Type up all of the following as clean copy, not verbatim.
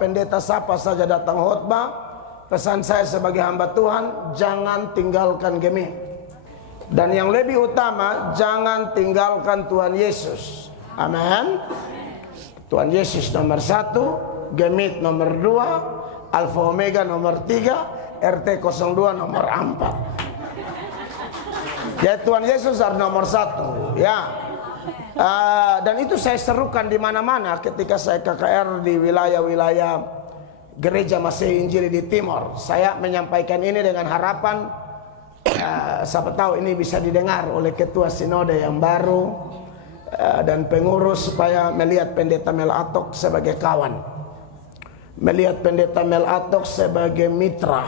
pendeta siapa saja datang khotbah, pesan saya sebagai hamba Tuhan, jangan tinggalkan gemit. Dan yang lebih utama, jangan tinggalkan Tuhan Yesus. Amin. Tuhan Yesus nomor 1, gemit nomor 2, Alfa Omega nomor 3, RT 02 nomor 4. Ya, Tuhan Yesus adalah nomor 1. Ya. Dan itu saya serukan di mana-mana ketika saya KKR di wilayah-wilayah gereja Masih Injili di Timor. Saya menyampaikan ini dengan harapan siapa tahu ini bisa didengar oleh ketua sinode yang baru dan pengurus, supaya melihat pendeta Mel Atok sebagai kawan, melihat pendeta Mel Atok sebagai mitra.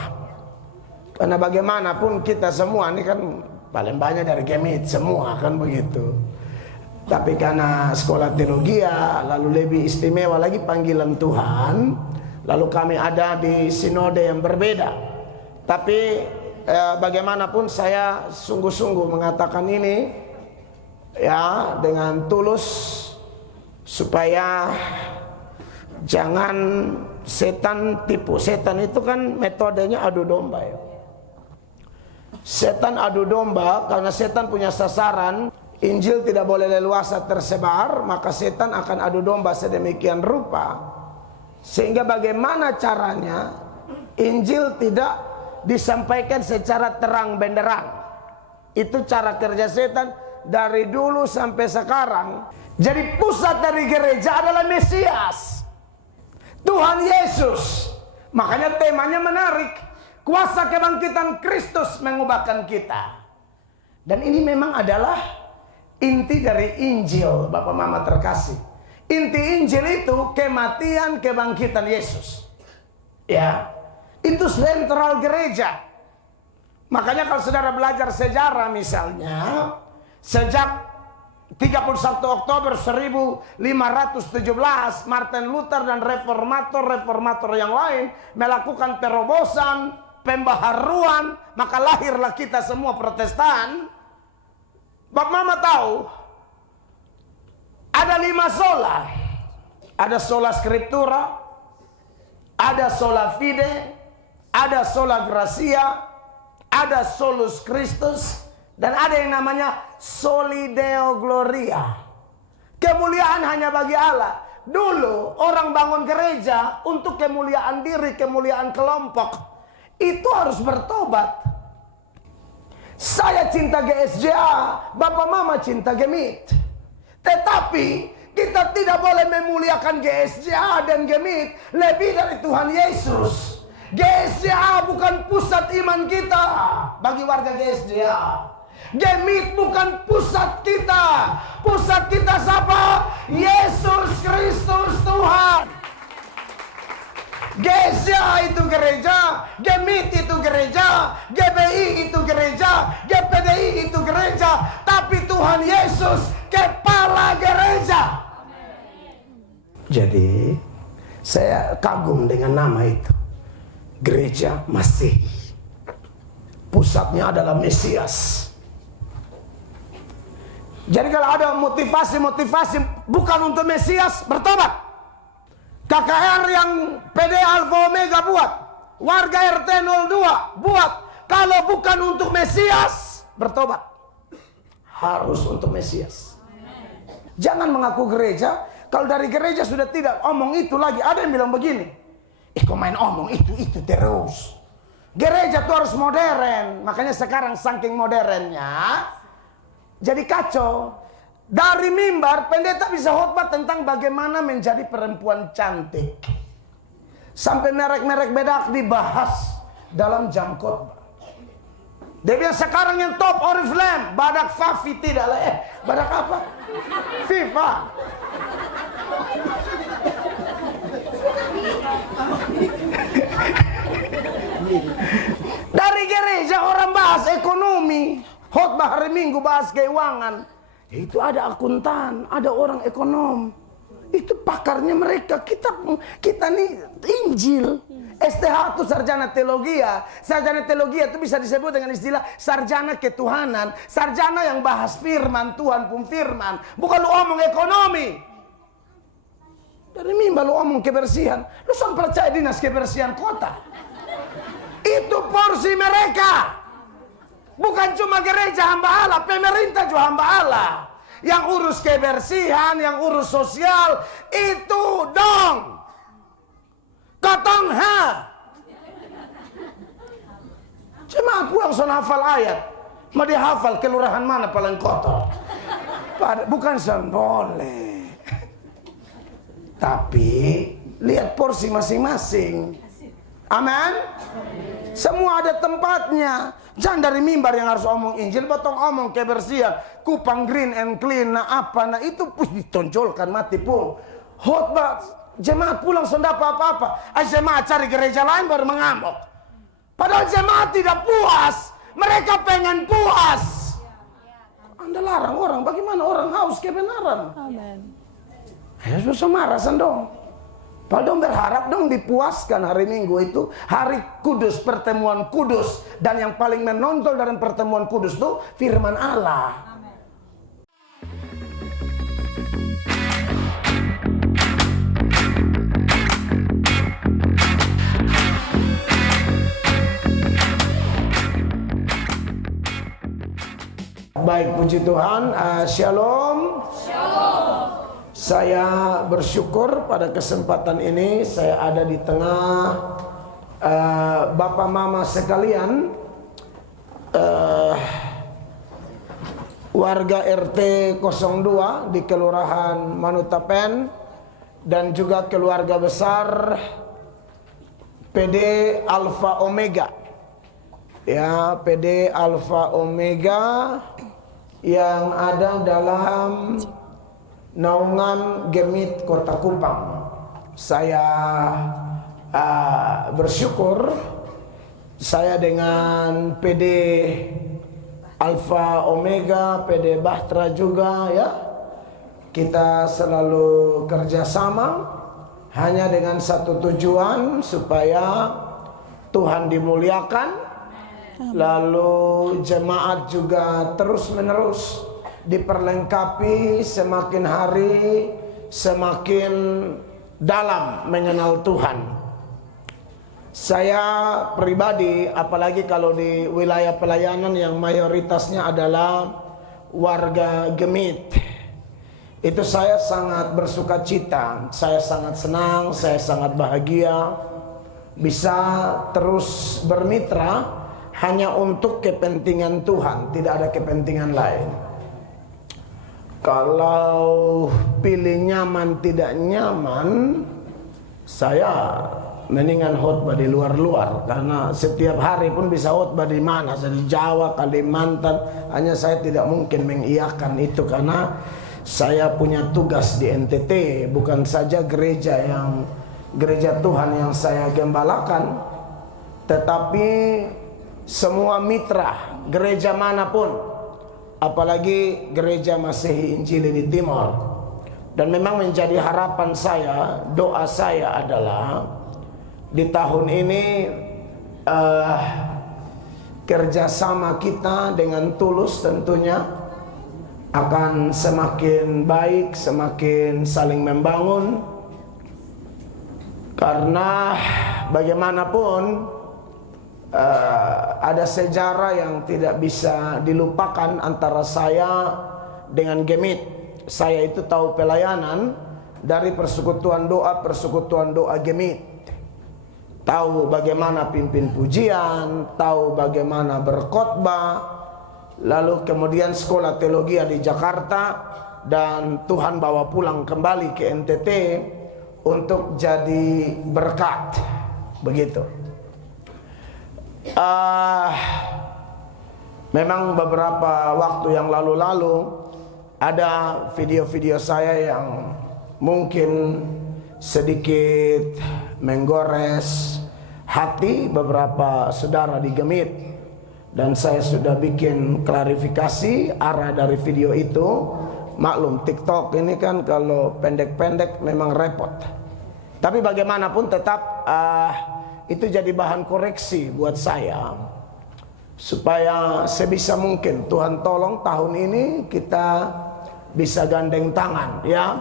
Karena bagaimanapun kita semua ini kan paling banyak dari gemit semua, kan begitu. Tapi karena sekolah teologi, lalu lebih istimewa lagi panggilan Tuhan, lalu kami ada di sinode yang berbeda. Tapi bagaimanapun saya sungguh-sungguh mengatakan ini ya dengan tulus, supaya jangan setan tipu. Setan itu kan metodenya adu domba ya. Setan adu domba karena setan punya sasaran. Injil tidak boleh leluasa tersebar, maka setan akan adu domba sedemikian rupa sehingga bagaimana caranya Injil tidak disampaikan secara terang benderang. Itu cara kerja setan dari dulu sampai sekarang. Jadi pusat dari gereja adalah Mesias, Tuhan Yesus. Makanya temanya menarik, kuasa kebangkitan Kristus mengubahkan kita. Dan ini memang adalah inti dari Injil, Bapak Mama terkasih. Inti Injil itu kematian kebangkitan Yesus. Ya, itu sentral gereja. Makanya kalau saudara belajar sejarah misalnya, sejak 31 Oktober 1517, Martin Luther dan reformator yang lain melakukan terobosan, pembaharuan, maka lahirlah kita semua Protestan. Bapak Mama tahu ada 5 sola. Ada sola scriptura, ada sola fide, ada sola gratia, ada solus Christus, dan ada yang namanya soli deo gloria. Kemuliaan hanya bagi Allah. Dulu orang bangun gereja untuk kemuliaan diri, kemuliaan kelompok. Itu harus bertobat. Saya cinta GSJA, Bapak Mama cinta Gemit. Tetapi kita tidak boleh memuliakan GSJA dan Gemit lebih dari Tuhan Yesus. GSJA bukan pusat iman kita bagi warga GSJA. Gemit bukan pusat kita. Pusat kita siapa? Yesus Kristus Tuhan. GSJA itu gereja, Gemit itu gereja, GBI itu gereja, GPDI itu gereja, tapi Tuhan Yesus kepala gereja. Jadi saya kagum dengan nama itu, Gereja Masih. Pusatnya adalah Mesias. Jadi kalau ada motivasi bukan untuk Mesias, bertobat. KKR yang PD Alfa Omega buat, warga RT 02 buat, kalau bukan untuk Mesias, bertobat. Harus untuk Mesias. Jangan mengaku gereja, kalau dari gereja sudah tidak omong itu lagi. Ada yang bilang begini, kok main omong itu terus. Gereja itu harus modern. Makanya sekarang saking modernnya jadi kacau. Dari mimbar pendeta bisa khotbah tentang bagaimana menjadi perempuan cantik. Sampai merek-merek bedak dibahas dalam jam khotbah. Dia bilang sekarang yang top Oriflame, badak Fafi tidak lah. Badak apa? FIFA. Dari gereja orang bahas ekonomi, khotbah hari Minggu bahas keuangan. Itu ada akuntan, ada orang ekonom. Itu pakarnya mereka. Kita nih Injil. STH itu sarjana teologi. Sarjana teologi itu bisa disebut dengan istilah sarjana ketuhanan. Sarjana yang bahas firman, Tuhan pun firman. Bukan lu omong ekonomi. Dari mimbar lu omong kebersihan. Lu sang percaya dinas kebersihan kota. Itu porsi mereka. Bukan cuma gereja hamba Allah, pemerintah juga hamba Allah. Yang urus kebersihan, yang urus sosial, itu dong. Kotong ha. Jemaat pulang son hafal ayat. Mau dihafal kelurahan mana paling kotor. Bukan son boleh. Tapi lihat porsi masing-masing. Amin. Semua ada tempatnya. Jangan dari mimbar yang harus omong Injil, batong omong kebersihan, Kupang green and clean, nah apa, nah itu ditonjolkan mati pun. Khotbah jemaat pulang sudah apa-apa. Jemaat cari gereja lain baru mengamuk. Padahal jemaat tidak puas, mereka pengen puas. Anda larang orang, bagaimana orang haus kebenaran? Amen. Ya susah marah dong. Padahal dong berharap dong dipuaskan hari Minggu itu hari kudus, pertemuan kudus, dan yang paling menonjol dalam pertemuan kudus itu firman Allah. Baik, puji Tuhan. Shalom. Shalom. Saya bersyukur pada kesempatan ini saya ada di tengah Bapak Mama sekalian, warga RT 02 di Kelurahan Manutapen, dan juga keluarga besar PD Alpha Omega. Ya, PD Alpha Omega yang ada dalam naungan Gemit Kota Kupang. Saya bersyukur saya dengan PD Alpha Omega, PD Bahtera juga ya. Kita selalu kerjasama hanya dengan satu tujuan, supaya Tuhan dimuliakan, lalu jemaat juga terus menerus diperlengkapi, semakin hari semakin dalam mengenal Tuhan. Saya pribadi, apalagi kalau di wilayah pelayanan yang mayoritasnya adalah warga Gemit, itu saya sangat bersuka cita, saya sangat senang, saya sangat bahagia bisa terus bermitra hanya untuk kepentingan Tuhan, tidak ada kepentingan lain. Kalau pilih nyaman tidak nyaman, saya mendingan khotbah di luar-luar, karena setiap hari pun bisa khotbah di mana, di Jawa, Kalimantan. Hanya saya tidak mungkin mengiyakan itu karena saya punya tugas di NTT, bukan saja gereja Tuhan yang saya gembalakan, tetapi semua mitra gereja manapun, apalagi gereja Masehi Injili di Timor. Dan memang menjadi harapan saya, doa saya adalah di tahun ini kerjasama kita dengan tulus tentunya akan semakin baik, semakin saling membangun. Karena bagaimanapun ada sejarah yang tidak bisa dilupakan antara saya dengan Gemit. Saya itu tahu pelayanan dari persekutuan doa Gemit. Tahu bagaimana pimpin pujian, tahu bagaimana berkhotbah, lalu kemudian sekolah teologi di Jakarta, dan Tuhan bawa pulang kembali ke NTT untuk jadi berkat. Begitu. Memang beberapa waktu yang lalu ada video-video saya yang mungkin sedikit menggores hati beberapa saudara di Gemit, dan saya sudah bikin klarifikasi arah dari video itu. Maklum TikTok ini kan kalau pendek-pendek memang repot, tapi bagaimanapun tetap itu jadi bahan koreksi buat saya, supaya sebisa mungkin Tuhan tolong tahun ini kita bisa gandeng tangan ya.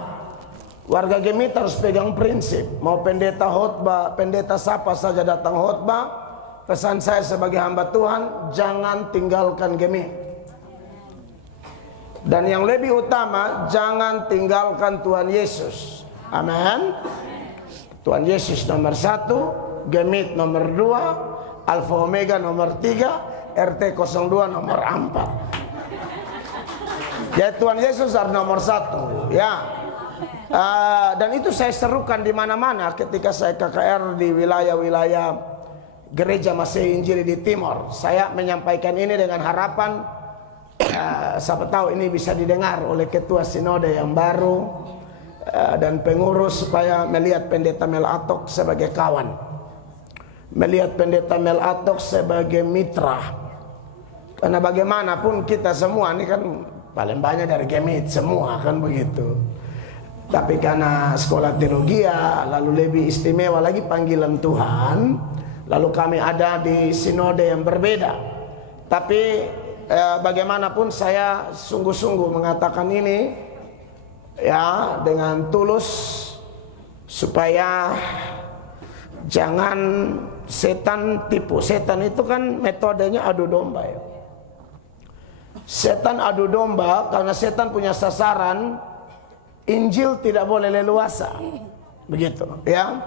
warga Gemit harus pegang prinsip. Mau pendeta khotbah, pendeta siapa saja datang khotbah, pesan saya sebagai hamba Tuhan, jangan tinggalkan Gemit. Dan yang lebih utama, jangan tinggalkan Tuhan Yesus. Amin. Tuhan Yesus nomor 1, Gemit nomor 2, Alfa Omega nomor 3, RT 02 nomor 4. Ya, Tuhan Yesus adalah nomor 1. Ya. Dan itu saya serukan di mana-mana ketika saya KKR di wilayah-wilayah Gereja Masih Injili di Timor. Saya menyampaikan ini dengan harapan siapa tahu ini bisa didengar oleh ketua sinode yang baru dan pengurus, supaya melihat pendeta Mel Atok sebagai kawan, melihat pendeta Mel Atok sebagai mitra. Karena bagaimanapun kita semua ini kan paling banyak dari Gemit semua kan begitu. Tapi karena sekolah teologi lalu lebih istimewa lagi panggilan Tuhan, lalu kami ada di sinode yang berbeda. Tapi bagaimanapun saya sungguh-sungguh mengatakan ini ya dengan tulus, supaya jangan setan tipu. Setan itu kan metodenya adu domba ya. Setan adu domba karena setan punya sasaran. Injil tidak boleh leluasa, begitu ya.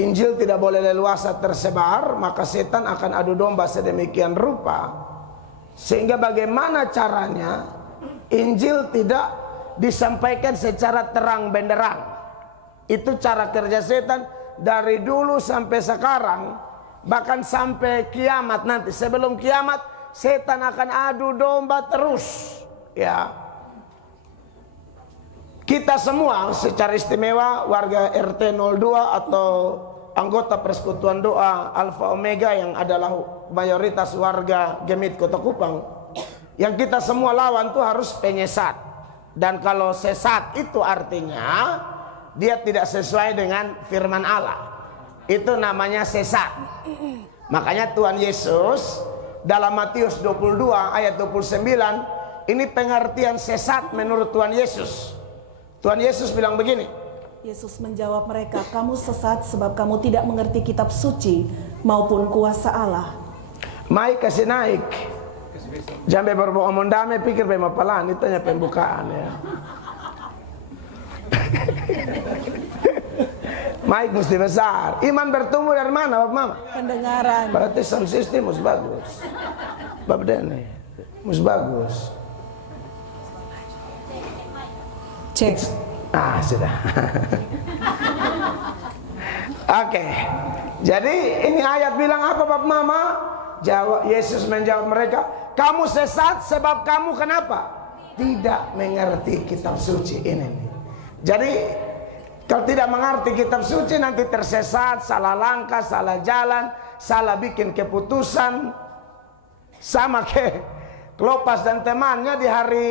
Injil tidak boleh leluasa tersebar, maka setan akan adu domba sedemikian rupa sehingga bagaimana caranya Injil tidak disampaikan secara terang benderang. Itu cara kerja setan dari dulu sampai sekarang, bahkan sampai kiamat nanti. Sebelum kiamat setan akan adu domba terus ya. Kita semua secara istimewa warga RT 02 atau anggota Persekutuan Doa Alfa Omega yang adalah mayoritas warga Gemit Kota Kupang, yang kita semua lawan tuh harus penyesat. Dan kalau sesat itu artinya dia tidak sesuai dengan firman Allah, itu namanya sesat. Makanya Tuhan Yesus dalam Matius 22 ayat 29, ini pengertian sesat menurut Tuhan Yesus. Tuhan Yesus bilang begini. Yesus menjawab mereka, kamu sesat sebab kamu tidak mengerti kitab suci maupun kuasa Allah. Mai kasih naik. Jambe berbohong mondame pikir bemapalan, itu hanya pembukaan ya. Mike mesti besar. Iman bertumbuh dari mana, Bapak Mama? Pendengaran. Berarti sound system mus bagus. Bapak Dene mus bagus. Cek. Sudah. Oke. Jadi ini ayat bilang apa, Bapak Mama? Yesus menjawab mereka, kamu sesat sebab kamu kenapa? Tidak mengerti kitab suci ini. Jadi kalau tidak mengerti kitab suci nanti tersesat, salah langkah, salah jalan, salah bikin keputusan. Sama kayak Klopas dan temannya di hari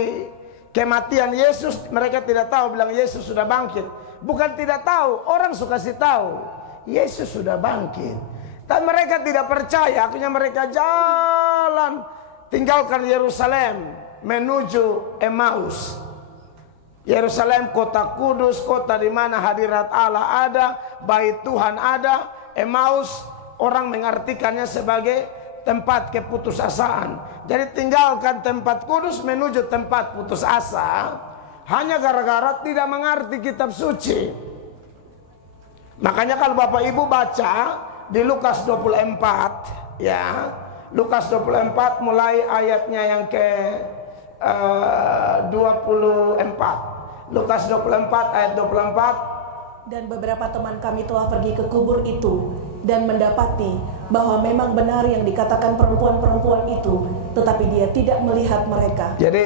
kematian Yesus, mereka tidak tahu, bilang Yesus sudah bangkit. Bukan tidak tahu, orang suka kasih tahu Yesus sudah bangkit, tapi mereka tidak percaya. Akhirnya mereka jalan tinggalkan Yerusalem menuju Emmaus. Yerusalem kota kudus, kota di mana hadirat Allah ada, bait Tuhan ada. Emmaus orang mengartikannya sebagai tempat keputusasaan. Jadi tinggalkan tempat kudus menuju tempat putus asa hanya gara-gara tidak mengerti kitab suci. Makanya kalau Bapak Ibu baca di Lukas 24 ya, Lukas 24 mulai ayatnya yang ke 24. Lukas 24 ayat 24. Dan beberapa teman kami telah pergi ke kubur itu dan mendapati bahwa memang benar yang dikatakan perempuan-perempuan itu, tetapi dia tidak melihat mereka. Jadi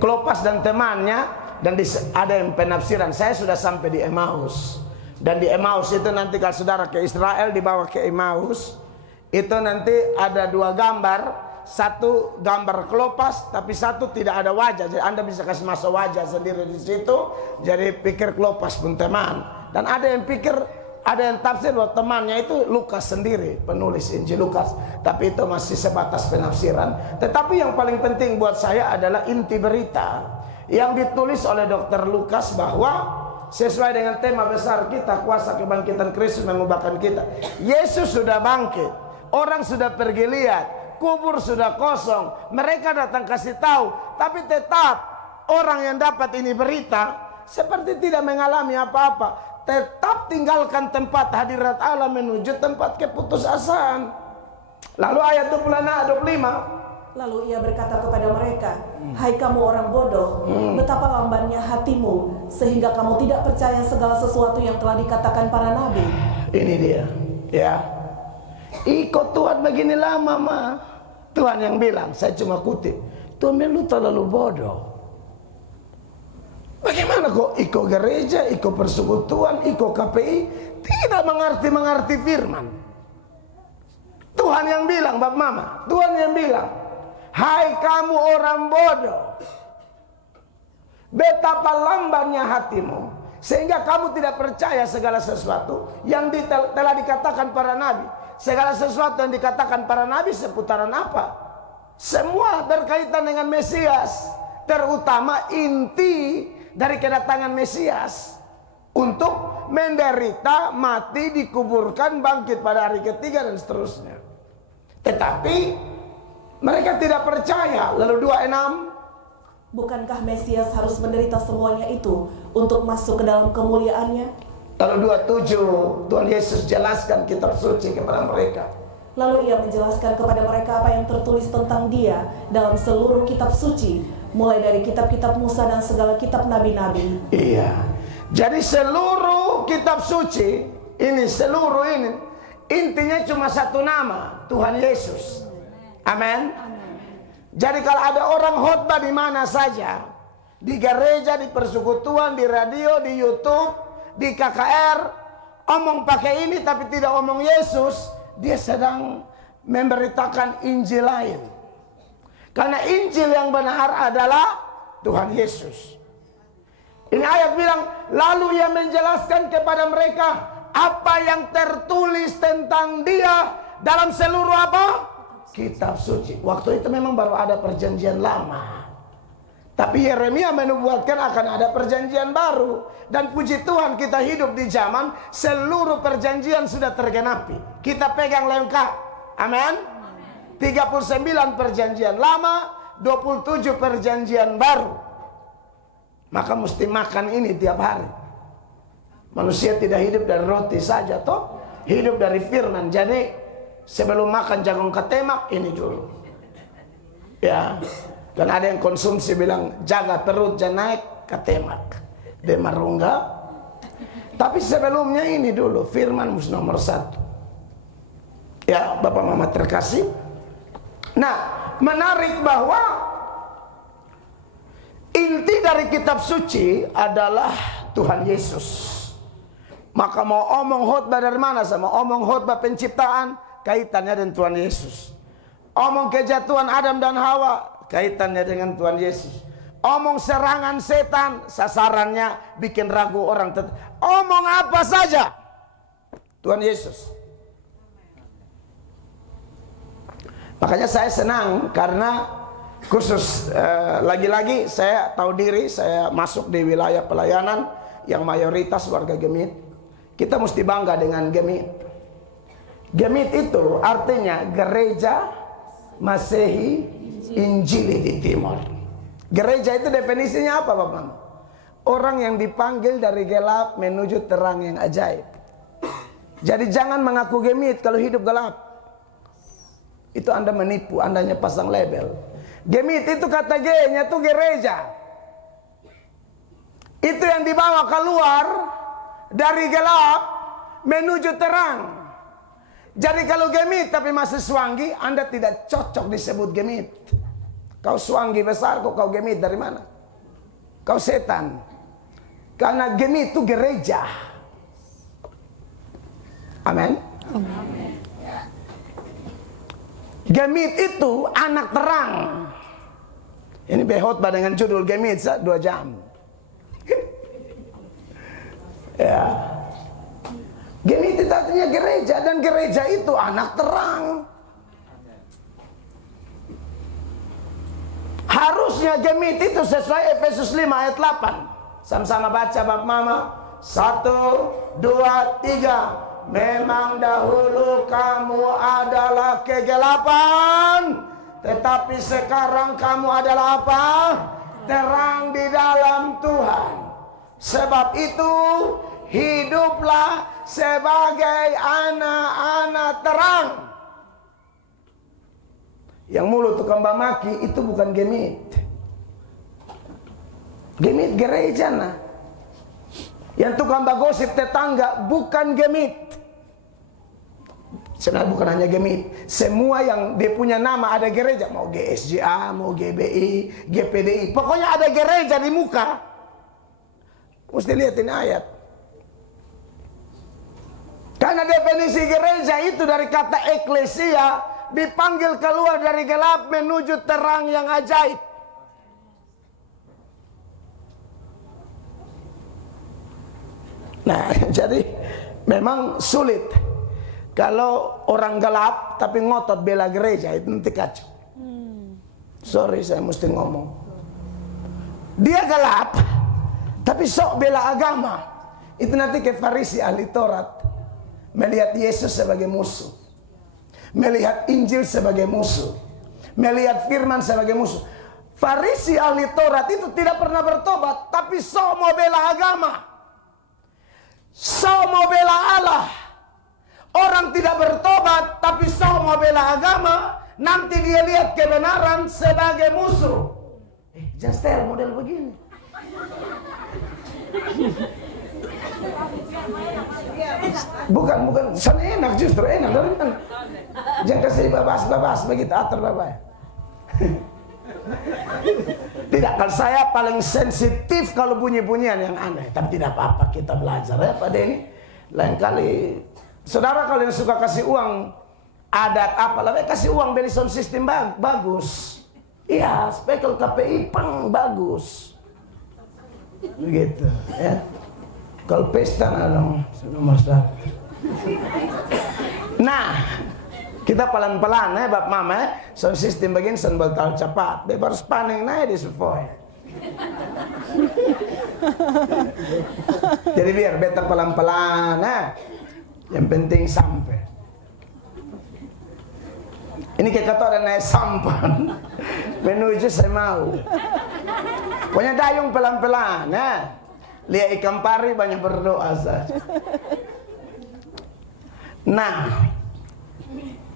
Klopas dan temannya, dan ada yang penafsiran, saya sudah sampai di Emmaus. Dan di Emmaus itu nanti kalau saudara ke Israel dibawa ke Emmaus, itu nanti ada dua gambar, satu gambar Klopas tapi satu tidak ada wajah. Jadi Anda bisa kasih masuk wajah sendiri di situ. Jadi pikir Klopas pun teman. Dan ada yang pikir, ada yang tafsir bahwa temannya itu Lukas sendiri, penulis Injil Lukas. Tapi itu masih sebatas penafsiran. Tetapi yang paling penting buat saya adalah inti berita yang ditulis oleh Dr. Lukas, bahwa sesuai dengan tema besar kita, kuasa kebangkitan Kristus mengubahkan kita. Yesus sudah bangkit, orang sudah pergi lihat, kubur sudah kosong, mereka datang kasih tahu, tapi tetap orang yang dapat ini berita seperti tidak mengalami apa-apa, tetap tinggalkan tempat hadirat Allah menuju tempat keputusasaan. Lalu ayat 25, lalu ia berkata kepada mereka, hai kamu orang bodoh, betapa lambannya hatimu, sehingga kamu tidak percaya segala sesuatu yang telah dikatakan para nabi. Ini dia, ya. Ikut Tuhan begini lama, ma. Tuhan yang bilang, saya cuma kutip, Tuhan lu terlalu bodoh. Bagaimana kok ikut gereja, ikut persekutuan, ikut KPI, tidak mengerti firman. Tuhan yang bilang, Bapak Mama, Tuhan yang bilang, hai kamu orang bodoh, betapa lambannya hatimu, sehingga kamu tidak percaya segala sesuatu yang telah dikatakan para nabi. Segala sesuatu yang dikatakan para nabi seputaran apa? Semua berkaitan dengan Mesias, terutama inti dari kedatangan Mesias untuk menderita, mati, dikuburkan, bangkit pada hari ketiga dan seterusnya. Tetapi mereka tidak percaya. Lalu 26, bukankah Mesias harus menderita semuanya itu untuk masuk ke dalam kemuliaannya? Lalu 27, Tuhan Yesus jelaskan kitab suci kepada mereka. Lalu ia menjelaskan kepada mereka apa yang tertulis tentang dia dalam seluruh kitab suci, mulai dari kitab-kitab Musa dan segala kitab nabi-nabi. Iya. Jadi seluruh kitab suci ini, seluruh ini intinya cuma satu nama, Tuhan Yesus. Amin. Jadi kalau ada orang khotbah di mana saja, di gereja, di persekutuan, di radio, di YouTube, di KKR, omong pakai ini tapi tidak omong Yesus, dia sedang memberitakan Injil lain. Karena Injil yang benar adalah Tuhan Yesus. Ini ayat bilang, lalu ia menjelaskan kepada mereka apa yang tertulis tentang dia dalam seluruh apa? Kitab suci. Waktu itu memang baru ada perjanjian lama, tapi Yeremia menubuatkan akan ada perjanjian baru. Dan puji Tuhan kita hidup di zaman seluruh perjanjian sudah tergenapi. Kita pegang lengkap. Amin. 39 perjanjian lama, 27 perjanjian baru. Maka mesti makan ini tiap hari. Manusia tidak hidup dari roti saja toh, hidup dari firman. Jadi sebelum makan jagung ketemak ini dulu. Ya. Dan ada yang konsumsi bilang jaga perut jangan naik ketemak. Demarungga. Tapi sebelumnya ini dulu firman mus nomor 1. Ya, Bapak Mama terkasih. Nah, menarik bahwa inti dari kitab suci adalah Tuhan Yesus. Maka mau omong khotbah dari mana, sama omong khotbah penciptaan, kaitannya dengan Tuhan Yesus. Omong kejatuhan Adam dan Hawa, kaitannya dengan Tuhan Yesus. Omong serangan setan, sasarannya bikin ragu orang. Omong apa saja, Tuhan Yesus. Makanya saya senang karena khusus lagi-lagi saya tahu diri, saya masuk di wilayah pelayanan yang mayoritas warga Gemit. Kita mesti bangga dengan Gemit. Gemit itu artinya gereja Masehi Injili di Timur. Gereja itu definisinya apa, Bapak? Orang yang dipanggil dari gelap menuju terang yang ajaib. Jadi jangan mengaku Gemit kalau hidup gelap. Itu Anda menipu, Anda hanya pasang label. Gemit itu kata G-nya itu gereja. Itu yang dibawa keluar dari gelap menuju terang. Jadi kalau Gemit tapi masih Swangi, Anda tidak cocok disebut Gemit. Kau Swangi besar, kau Gemit dari mana? Kau setan. Karena Gemit itu gereja. Amin. Gemit itu anak terang. Ini behotbah dengan judul Gemit 2 jam. Ya. Gemit itu artinya gereja, dan gereja itu anak terang. Harusnya Gemit itu sesuai Efesus 5 ayat 8. Sama-sama baca Bapak Mama. Satu, dua, tiga. Memang dahulu kamu adalah kegelapan, tetapi sekarang kamu adalah apa? Terang di dalam Tuhan. Sebab itu hiduplah sebagai anak-anak terang. Yang mulut tukang maki itu bukan gemit. Gemit gereja nah. Yang tukang gosip tetangga bukan gemit. Sebenarnya bukan hanya gemit. Semua yang dia punya nama ada gereja. Mau GSJA, mau GBI, GPDI. Pokoknya ada gereja di muka. Mesti lihat ini ayat. Karena definisi gereja itu dari kata eklesia, dipanggil keluar dari gelap menuju terang yang ajaib. Nah, jadi memang sulit kalau orang gelap tapi ngotot bela gereja, itu nanti kacau. Sorry, saya mesti ngomong. Dia gelap tapi sok bela agama, itu nanti ke Farisi ahli Taurat. Melihat Yesus sebagai musuh, melihat Injil sebagai musuh, melihat firman sebagai musuh. Farisi ahli Taurat itu tidak pernah bertobat, tapi sok mau bela agama, sok mau bela Allah. Orang tidak bertobat tapi sok mau bela agama, nanti dia lihat kebenaran sebagai musuh. Justel model begini. Bukan, sana enak, justru enak dari mana? Jangan kasih babas begitu atur bapak. Tidak, kalau saya paling sensitif kalau bunyi-bunyian yang aneh. Tapi tidak apa-apa, kita belajar ya pada ini. Lain kali, saudara kalau yang suka kasih uang adat apa, lebih kasih uang beli sound system bagus. Iya, spekel KPI pang bagus. Begitu ya. Kalau pesta dong nomor 1. Nah, kita pelan-pelan ya Bapak Mama ya. Sound system begini sound bertal cepat. Dia harus paning naik di sepoi. Jadi biar better pelan-pelan ya. Yang penting sampai. Ini kita tahu ada naik sampan menuju saya mau. Pokoknya dayung pelan-pelan ya. Lihat ikan pari banyak berdoa saja. Nah,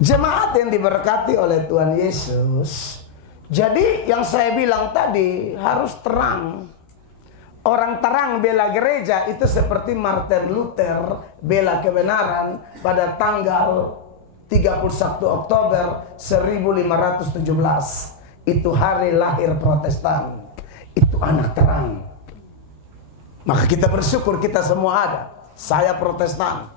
jemaat yang diberkati oleh Tuhan Yesus. Jadi yang saya bilang tadi harus terang. Orang terang bela gereja itu seperti Martin Luther bela kebenaran pada tanggal 31 Oktober 1517. Itu hari lahir Protestan. Itu anak terang. Maka kita bersyukur kita semua ada. Saya Protestan.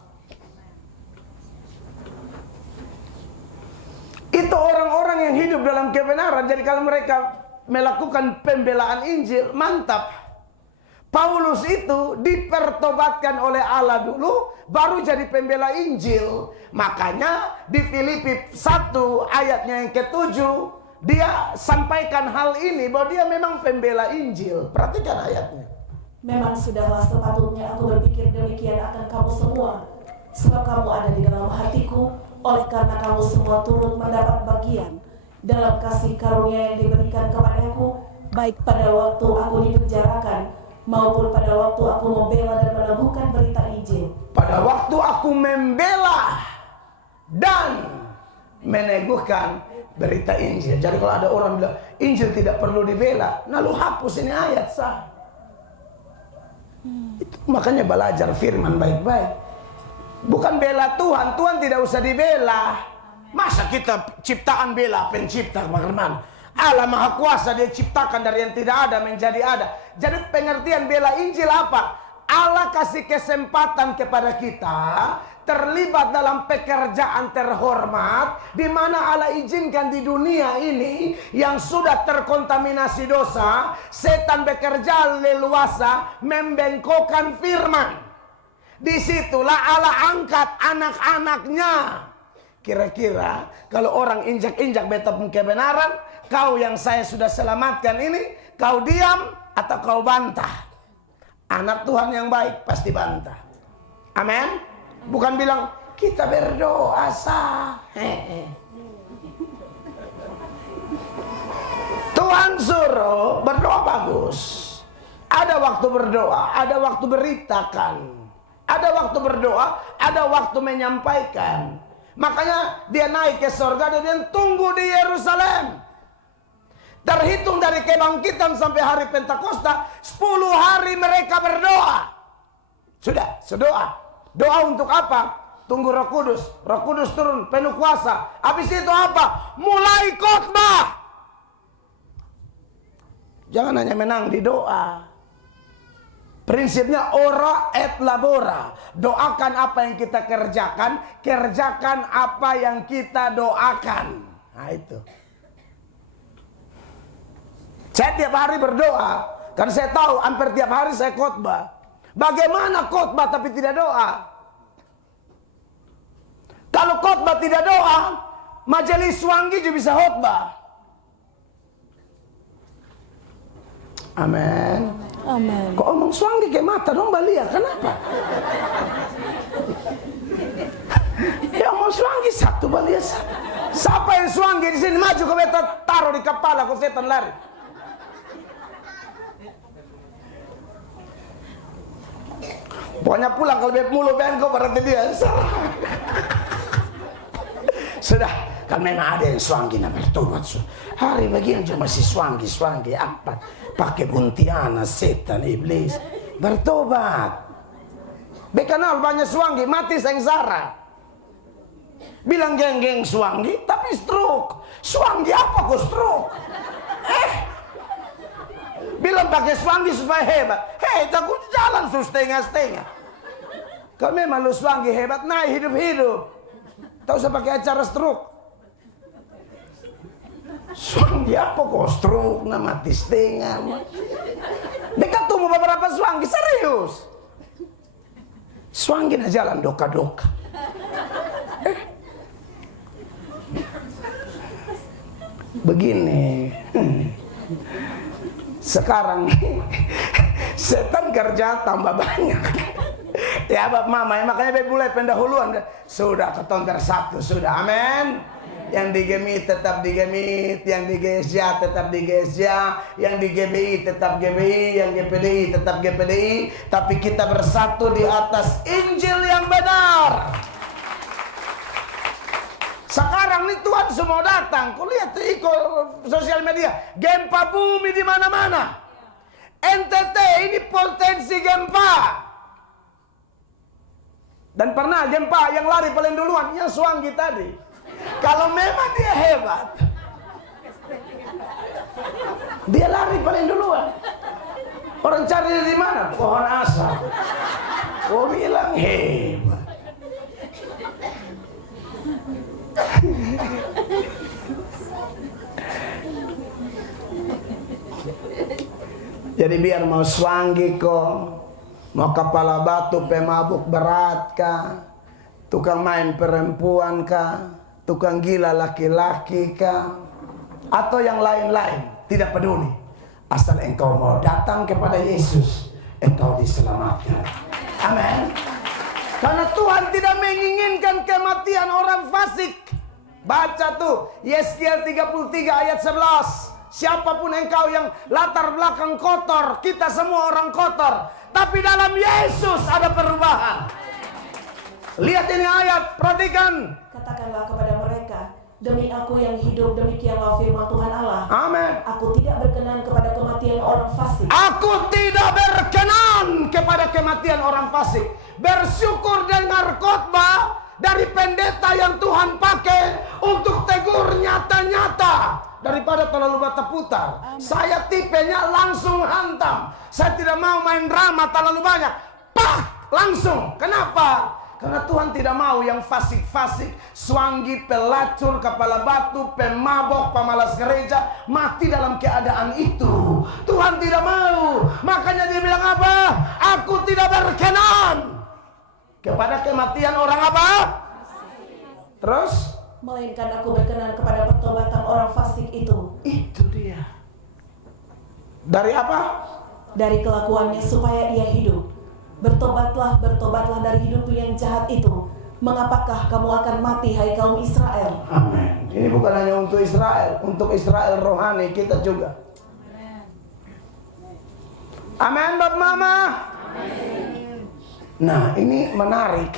Itu orang-orang yang hidup dalam kebenaran. Jadi kalau mereka melakukan pembelaan Injil, mantap. Paulus itu dipertobatkan oleh Allah dulu, baru jadi pembela Injil. Makanya di Filipi 1 ayatnya yang ke-7, dia sampaikan hal ini bahwa dia memang pembela Injil. Perhatikan ayatnya. Memang sudahlah sepatutnya aku berpikir demikian akan kamu semua, sebab kamu ada di dalam hatiku, oleh karena kamu semua turut mendapat bagian dalam kasih karunia yang diberikan kepadaku, baik pada waktu aku dipenjarakan maupun pada waktu aku membela dan meneguhkan berita Injil. Pada waktu aku membela dan meneguhkan berita Injil. Jadi kalau ada orang bilang Injil tidak perlu dibela, nah lu hapus ini ayat sah. Itu makanya belajar firman baik-baik. Bukan bela Tuhan, Tuhan tidak usah dibela. Masa kita ciptaan bela pencipta bagaimana? Allah Maha Kuasa, dia ciptakan dari yang tidak ada menjadi ada. Jadi pengertian bela Injil apa? Allah kasih kesempatan kepada kita terlibat dalam pekerjaan terhormat, di mana Allah izinkan di dunia ini yang sudah terkontaminasi dosa, setan bekerja leluasa membengkokkan firman. Disitulah Allah angkat anak-anaknya. Kira-kira kalau orang injak-injak betap kebenaran, kau yang saya sudah selamatkan ini, kau diam atau kau bantah? Anak Tuhan yang baik pasti bantah. Amin. Bukan bilang kita berdoa sah. Tuhan suruh berdoa bagus. Ada waktu berdoa, ada waktu beritakan. Ada waktu berdoa, ada waktu menyampaikan. Makanya dia naik ke surga dan dia tunggu di Yerusalem. Terhitung dari kebangkitan sampai hari Pentakosta, 10 hari mereka berdoa. Sudah, sedoa. Doa untuk apa? Tunggu Roh Kudus. Roh Kudus turun penuh kuasa. Habis itu apa? Mulai khotbah. Jangan hanya menang di doa. Prinsipnya ora et labora. Doakan apa yang kita kerjakan, kerjakan apa yang kita doakan. Nah itu. Saya tiap hari berdoa, karena saya tahu hampir tiap hari saya khotbah. Bagaimana khotbah tapi tidak doa? Kalau khotbah tidak doa, majelis Swangi juga bisa khotbah. Amin. Amin. Kok omong Swangi kayak mata dong Balia, kenapa? Ya omong Swangi satu Balia satu. Siapa yang Swangi di sini maju ke beta taruh di kepala kok setan lari. Pokoknya pulang kalau beb mulu bengkok berarti dia sudah, kan memang ada yang Swangi nak bertobat. Hari begini cuma si Swangi apa? Pakai buntiana, setan, iblis. Bertobat. Bekanal banyak Swangi, mati sengsara. Bilang geng-geng Swangi, tapi stroke. Swangi apa kok stroke? Bilang pakai Swangi supaya hebat. Hei, takut jalan setengah-setengah. Kalau memang lu Swangi hebat, naik hidup-hidup. Tak usah pakai acara stroke. Swangi apa kok stroke, nah mati setengah. Dekat tunggu beberapa Swangi, serius. Swangi nah jalan doka-doka. Begini. Sekarang setan kerja tambah banyak. Ya Bapak Mama, ya, makanya Bapak mulai pendahuluan. Sudah ketonter satu, sudah, amin. Yang di GMI tetap di GMI, yang di GSJ tetap di GSJ, yang di GBI tetap GBI, yang GPDI tetap GPDI. Tapi kita bersatu di atas Injil yang benar. Sekarang nih Tuhan semua datang. Kau lihat ikut sosial media, gempa bumi di mana-mana. NTT ini potensi gempa. Dan pernah gempa yang lari paling duluan yang Swangi tadi. Kalau memang dia hebat, dia lari paling duluan. Orang cari dia di mana? Pohon asam. Kau bilang hebat. Jadi biar mau Swangi kok, mau kepala batu pemabuk berat kah, tukang main perempuan kah, tukang gila laki-laki kah, atau yang lain-lain, tidak peduli. Asal engkau mau datang kepada Yesus, engkau diselamatkan. Amin. Karena Tuhan tidak menginginkan kematian orang fasik. Baca tuh Yeskiel 33 ayat 11. Siapapun engkau yang latar belakang kotor, kita semua orang kotor, tapi dalam Yesus ada perubahan. Lihat ini ayat, perhatikan. Katakanlah kepada mereka, demi aku yang hidup, demikianlah firman Tuhan Allah. Amin. Aku tidak berkenan kepada kematian orang fasik. Aku tidak berkenan kepada kematian orang fasik. Bersyukur dengar khotbah dari pendeta yang Tuhan pakai untuk tegur nyata-nyata daripada terlalu bata putar. Saya tipenya langsung hantam. Saya tidak mau main drama terlalu banyak. Pak, langsung. Kenapa? Karena Tuhan tidak mau yang fasik-fasik, Swangi, pelacur, kepala batu, pemabok, pemalas gereja mati dalam keadaan itu. Tuhan tidak mau. Makanya dia bilang apa? Aku tidak berkenan kepada kematian orang apa? Terus? Melainkan aku berkenan kepada pertobatan orang fasik itu. Itu dia. Dari apa? dari kelakuannya supaya ia hidup. Bertobatlah, bertobatlah dari hidupmu yang jahat itu. Mengapakah kamu akan mati, hai kaum Israel? Amin. Ini bukan hanya untuk Israel, untuk Israel rohani kita juga. Amin, Bapak Mama. Nah, ini menarik.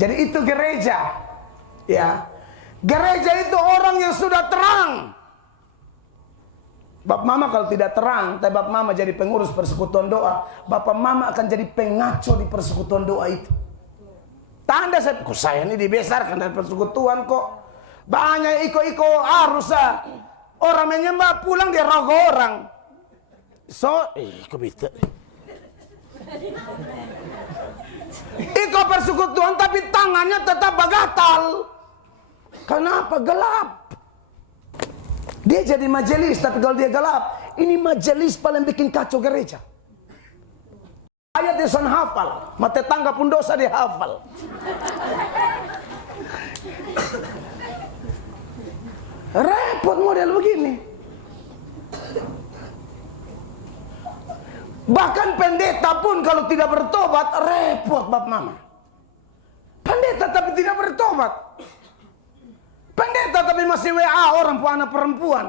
Jadi itu gereja, ya. Gereja itu orang yang sudah terang. Bapak Mama kalau tidak terang, tapi Bapak Mama jadi pengurus persekutuan doa, Bapak Mama akan jadi pengaco di persekutuan doa itu. Tanda saya ini dibesarkan dari persekutuan kok. Banyak iko-iko harus orang menyembah pulang dia rogo orang. Kok bisa? Iko persekutuan tapi tangannya tetap bagatal. Kenapa? Gelap. Dia jadi majelis tapi kalau dia gelap, ini majelis paling bikin kacau gereja. Ayat dia son hafal, mata tangga pun dosa dia hafal. Repot model begini. Bahkan pendeta pun kalau tidak bertobat, repot Bapak Mama. Pendeta tapi tidak bertobat. Pendeta tapi masih WA orang anak perempuan.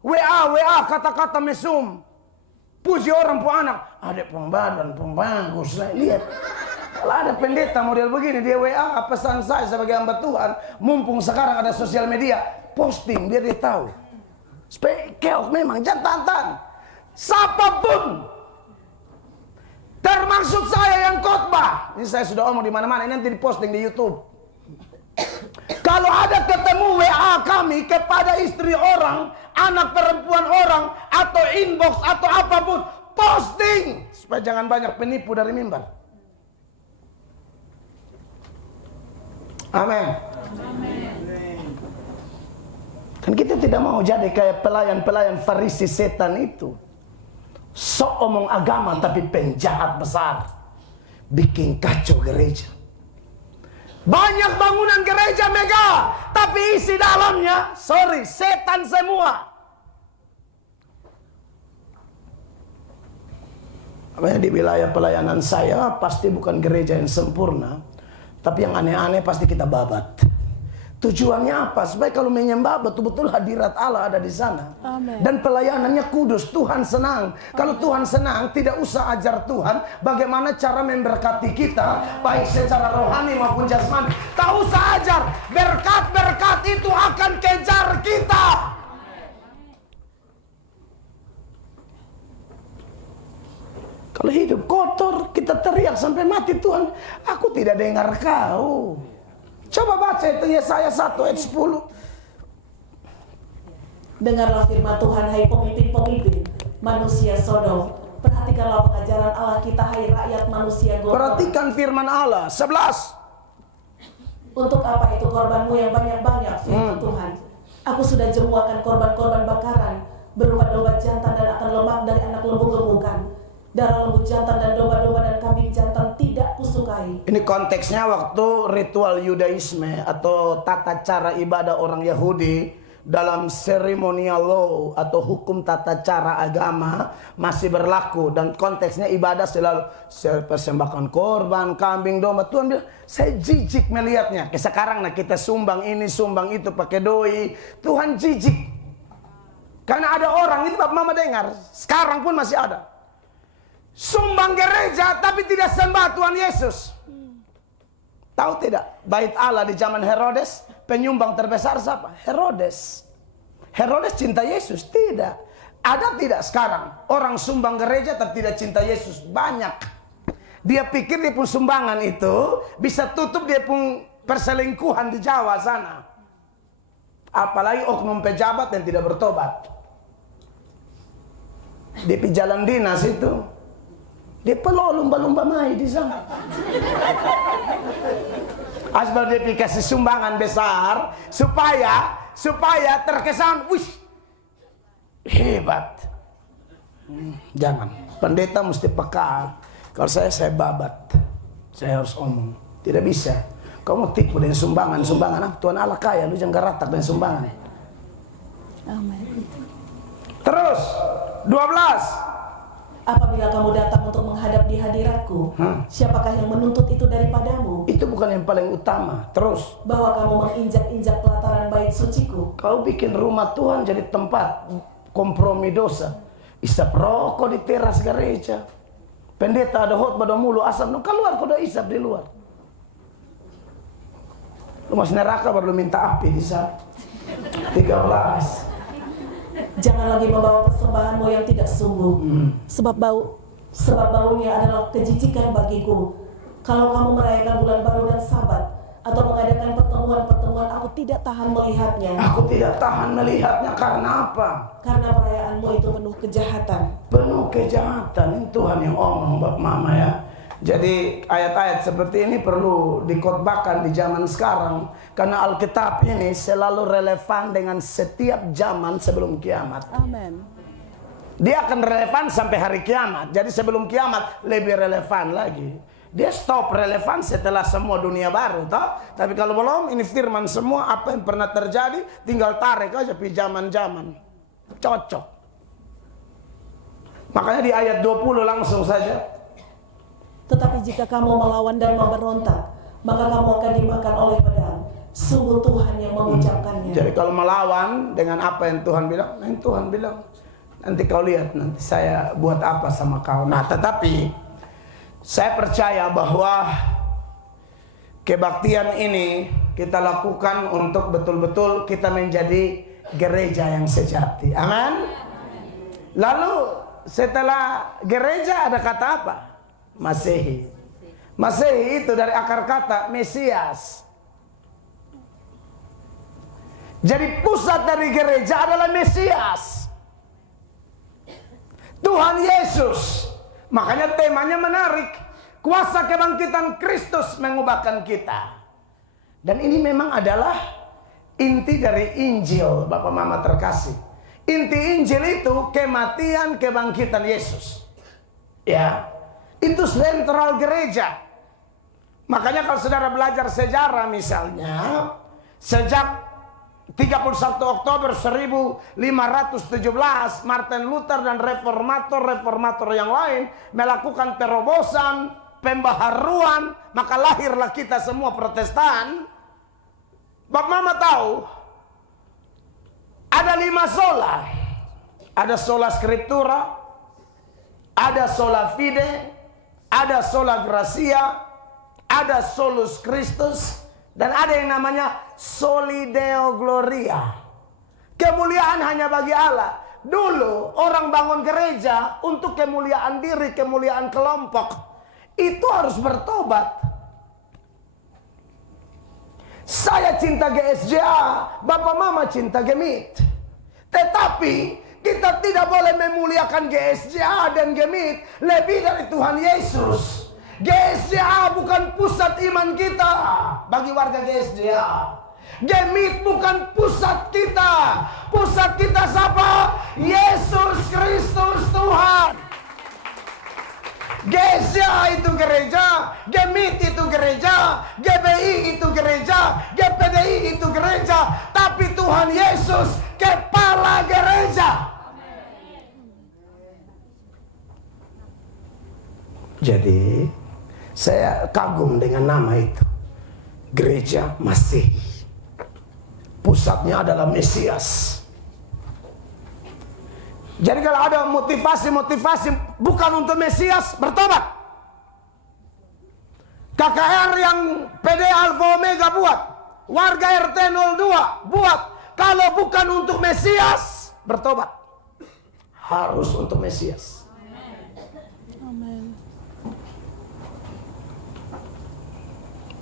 WA kata-kata mesum. Puji orang anak. Ada pembadan, pembagus. Lihat. Kalau ada pendeta model begini, dia WA pesan saya sebagai hamba Tuhan. Mumpung sekarang ada sosial media, posting biar dia tahu. Keok memang, jangan tantang. Siapapun, termasuk saya yang khotbah. Ini saya sudah omong di mana-mana, ini nanti diposting di YouTube. Kalau ada ketemu WA kami kepada istri orang, anak perempuan orang, atau inbox atau apapun, posting supaya jangan banyak penipu dari mimbar. Amin. Kan kita tidak mau jadi kayak pelayan-pelayan Farisi setan itu. Sok omong agama tapi penjahat besar, bikin kacau gereja. Banyak bangunan gereja mega, tapi isi dalamnya, setan semua. Apalagi di wilayah pelayanan saya, pasti bukan gereja yang sempurna, tapi yang aneh-aneh pasti kita babat. Tujuannya apa? Supaya kalau menyembah betul-betul hadirat Allah ada di sana. Amen. Dan pelayanannya kudus, Tuhan senang. Kalau Tuhan senang, tidak usah ajar Tuhan bagaimana cara memberkati kita, baik secara rohani maupun jasmani. Tak usah ajar, berkat-berkat itu akan kejar kita. Kalau hidup kotor, kita teriak sampai mati, Tuhan, aku tidak dengar kau. Coba baca itu Yesaya 1 ayat 10. Dengarlah firman Tuhan, hai pemimpin-pemimpin manusia Sodom. Perhatikanlah pengajaran Allah kita, hai rakyat manusia Gomora. Perhatikan firman Allah. 11. Untuk apa itu korbanmu yang banyak-banyak, firman Tuhan? Aku sudah jemuakan korban-korban bakaran berupa domba jantan dan akan lemak dari anak lembu gemukan. Darah lembu jantan dan domba-domba dan kambing jantan tidak kusukai. Ini konteksnya waktu ritual Yudaisme atau tata cara ibadah orang Yahudi dalam ceremonial law atau hukum tata cara agama masih berlaku, dan konteksnya ibadah selalu persembahkan korban, kambing, domba. Tuhan bilang, saya jijik melihatnya. Sekarang kita sumbang ini, sumbang itu pakai doi. Tuhan jijik. Karena ada orang, itu Bapak Mama dengar, sekarang pun masih ada. Sumbang gereja tapi tidak sembah Tuhan Yesus. Tahu tidak? Bait Allah di zaman Herodes, penyumbang terbesar siapa? Herodes. Herodes cinta Yesus? Tidak. Ada tidak sekarang orang sumbang gereja tapi tidak cinta Yesus? Banyak. Dia pikir dia pun sumbangan itu bisa tutup dia pun perselingkuhan di Jawa sana. Apalagi oknum pejabat yang tidak bertobat. Di jalan dinas itu dia perlu lumba-lumba mai di sana. Asal dia kasih sumbangan besar supaya terkesan, wih, hebat. Jangan. Pendeta mesti peka. Kalau saya babat. Saya harus omong. Tidak bisa. Kau mau tipu dengan sumbangan. Tuhan Allah kaya, lu jangan geratak dengan sumbangan. Amin. Terus 12. Apabila kamu datang untuk menghadap di hadiratku, siapakah yang menuntut itu daripadamu? Itu bukan yang paling utama. Terus, Bahwa kamu menginjak-injak pelataran bait suciku. kau bikin rumah Tuhan jadi tempat kompromi dosa. Isap rokok di teras gereja. Pendeta ada khotbah mulu asap. No, keluar kau udah isap di luar. Lu masih neraka baru lu minta api di sana. 13. Jangan lagi membawa persembahanmu yang tidak sungguh, sebab baunya adalah kejijikan bagiku. Kalau kamu merayakan bulan baru dan Sabat, atau mengadakan pertemuan-pertemuan, aku tidak tahan melihatnya. Aku tidak tahan melihatnya karena apa? Karena perayaanmu itu penuh kejahatan. Penuh kejahatan. Ini Tuhan yang omong, Bapak Mama ya. Jadi ayat-ayat seperti ini perlu dikhotbahkan di zaman sekarang. Karena Alkitab ini selalu relevan dengan setiap zaman sebelum kiamat. Amin. Dia akan relevan sampai hari kiamat. Jadi sebelum kiamat lebih relevan lagi. Dia stop relevan setelah semua dunia baru, toh? Tapi kalau belum, ini firman semua apa yang pernah terjadi tinggal tarik aja di zaman-zaman. Cocok. Makanya di ayat 20 langsung saja. Tetapi jika kamu melawan dan memberontak, maka kamu akan dimakan oleh pedang. Sungguh Tuhan yang mengucapkannya. Jadi kalau melawan dengan apa yang Tuhan bilang, Tuhan bilang, nanti kau lihat nanti saya buat apa sama kau. Nah, tetapi saya percaya bahwa kebaktian ini kita lakukan untuk betul-betul kita menjadi gereja yang sejati. Amin. Lalu setelah gereja ada kata apa? Masehi. Masehi itu dari akar kata Mesias. Jadi pusat dari gereja adalah Mesias, Tuhan Yesus. Makanya temanya menarik. Kuasa kebangkitan Kristus mengubahkan kita. Dan ini memang adalah inti dari Injil, Bapak Mama terkasih. Inti Injil itu kematian kebangkitan Yesus. Ya, itu sentral gereja. Makanya kalau saudara belajar sejarah misalnya, sejak 31 Oktober 1517 Martin Luther dan reformator yang lain melakukan terobosan, pembaharuan, maka lahirlah kita semua Protestan. Bapak Mama tahu ada 5 sola. Ada sola scriptura, ada sola fide, ada sola gratia, ada solus Christus, dan ada yang namanya soli deo gloria. Kemuliaan hanya bagi Allah. Dulu orang bangun gereja untuk kemuliaan diri, kemuliaan kelompok. Itu harus bertobat. Saya cinta GSJA, Bapak Mama cinta Gemit. Tetapi kita tidak boleh memuliakan GSJA dan Gemit lebih dari Tuhan Yesus. GSJA bukan pusat iman kita bagi warga GSJA. Gemit bukan pusat kita. Pusat kita siapa? Yesus Kristus Tuhan. GSJA itu gereja, Gemit itu gereja, GBI itu gereja, GPDI itu gereja, tapi Tuhan Yesus kepala gereja. Jadi saya kagum dengan nama itu, Gereja Masehi. Pusatnya adalah Mesias. Jadi kalau ada motivasi bukan untuk Mesias, bertobat. KKR yang PD Alfa Omega buat, warga RT 02 buat, kalau bukan untuk Mesias, bertobat. Harus untuk Mesias.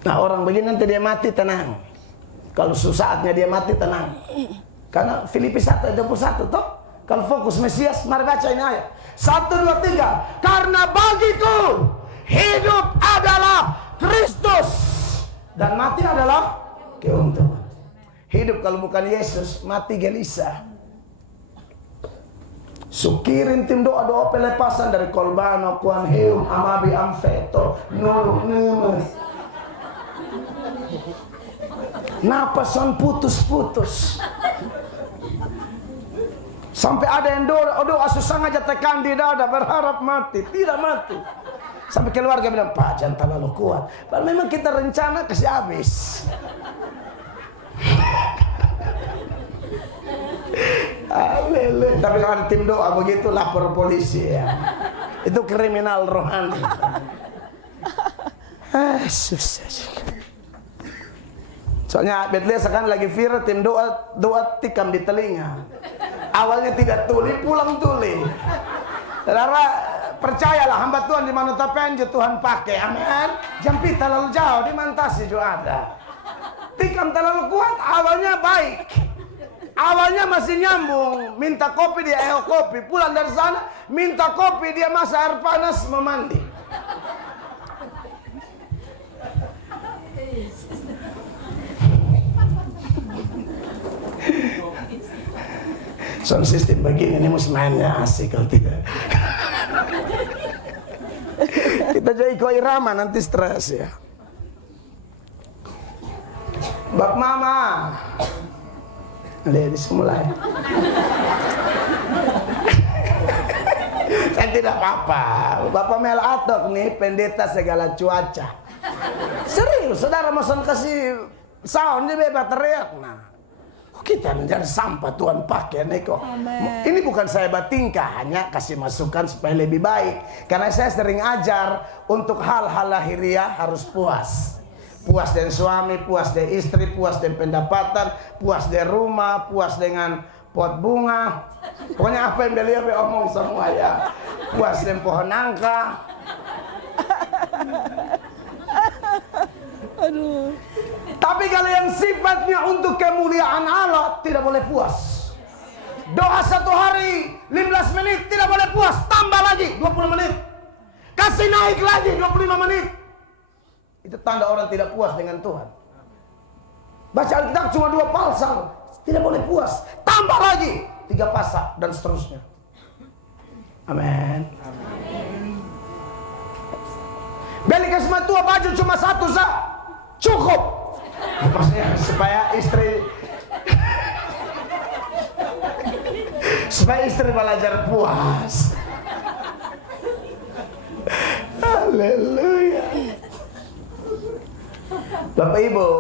Nah, orang begini nanti dia mati tenang. Kalau saatnya dia mati tenang. Karena Filipi 1:21 toh. Kalau fokus Mesias, mari baca ini ayat. 1, 2, 3. Karena bagiku hidup adalah Kristus dan mati adalah keuntungan. Hidup kalau bukan Yesus, mati gelisah. Sukirin tim doa-doa pelepasan dari kolbano, kuan heum, amabi amfeto, nuru. Napasan putus-putus. Sampai ada yang doa susah aja tekan di dada berharap mati, tidak mati. Sampai keluarga bilang, Pak jangan terlalu kuat. Padahal memang kita rencana kasih habis. Tapi kalau ada tim doa begitu lapor polisi ya. Itu kriminal rohani. Susah juga. Soalnya Bethlehem sekarang lagi viral tim doa tikam di telinga. Awalnya tidak tuli, pulang tuli. Saudara, percayalah hamba Tuhan di mana tapenjo Tuhan pakai. Amin. Jampi terlalu jauh di mantasi juga ada. Tikam terlalu kuat, awalnya baik. Awalnya masih nyambung, minta kopi dia kopi, pulang dari sana minta kopi dia masak air panas memandi. Sound system begini ini mainnya asik kalau tidak. Kita jadi ikut irama nanti stres ya. Bak mama. Lihat mulai. Saya tidak apa-apa. Bapak Mel Atok nih pendeta segala cuaca. Serius, saudara masan kasih sound dia bebas teriak. Nah, kita menjadi sampah Tuhan pakai nih kok. Amen. Ini bukan saya batingkah, hanya kasih masukan supaya lebih baik. Karena saya sering ajar untuk hal-hal lahiriah harus puas. Puas dengan suami, puas dengan istri, puas dengan pendapatan, puas dengan rumah, puas dengan pot bunga. Pokoknya apa yang beliau omong semua ya. Puas dengan pohon nangka. Aduh. Tapi kalau yang sifatnya untuk kemuliaan Allah tidak boleh puas. Doa 1 hari 15 menit tidak boleh puas, tambah lagi 20 menit. Kasih naik lagi 25 menit. Itu tanda orang tidak puas dengan Tuhan. Baca Alkitab cuma 2 pasal, tidak boleh puas. Tambah lagi 3 pasal dan seterusnya. Amin. Beli kesma tua baju cuma 1 sah, cukup. Maksudnya supaya istri belajar puas. Haleluya. Bapak Ibu,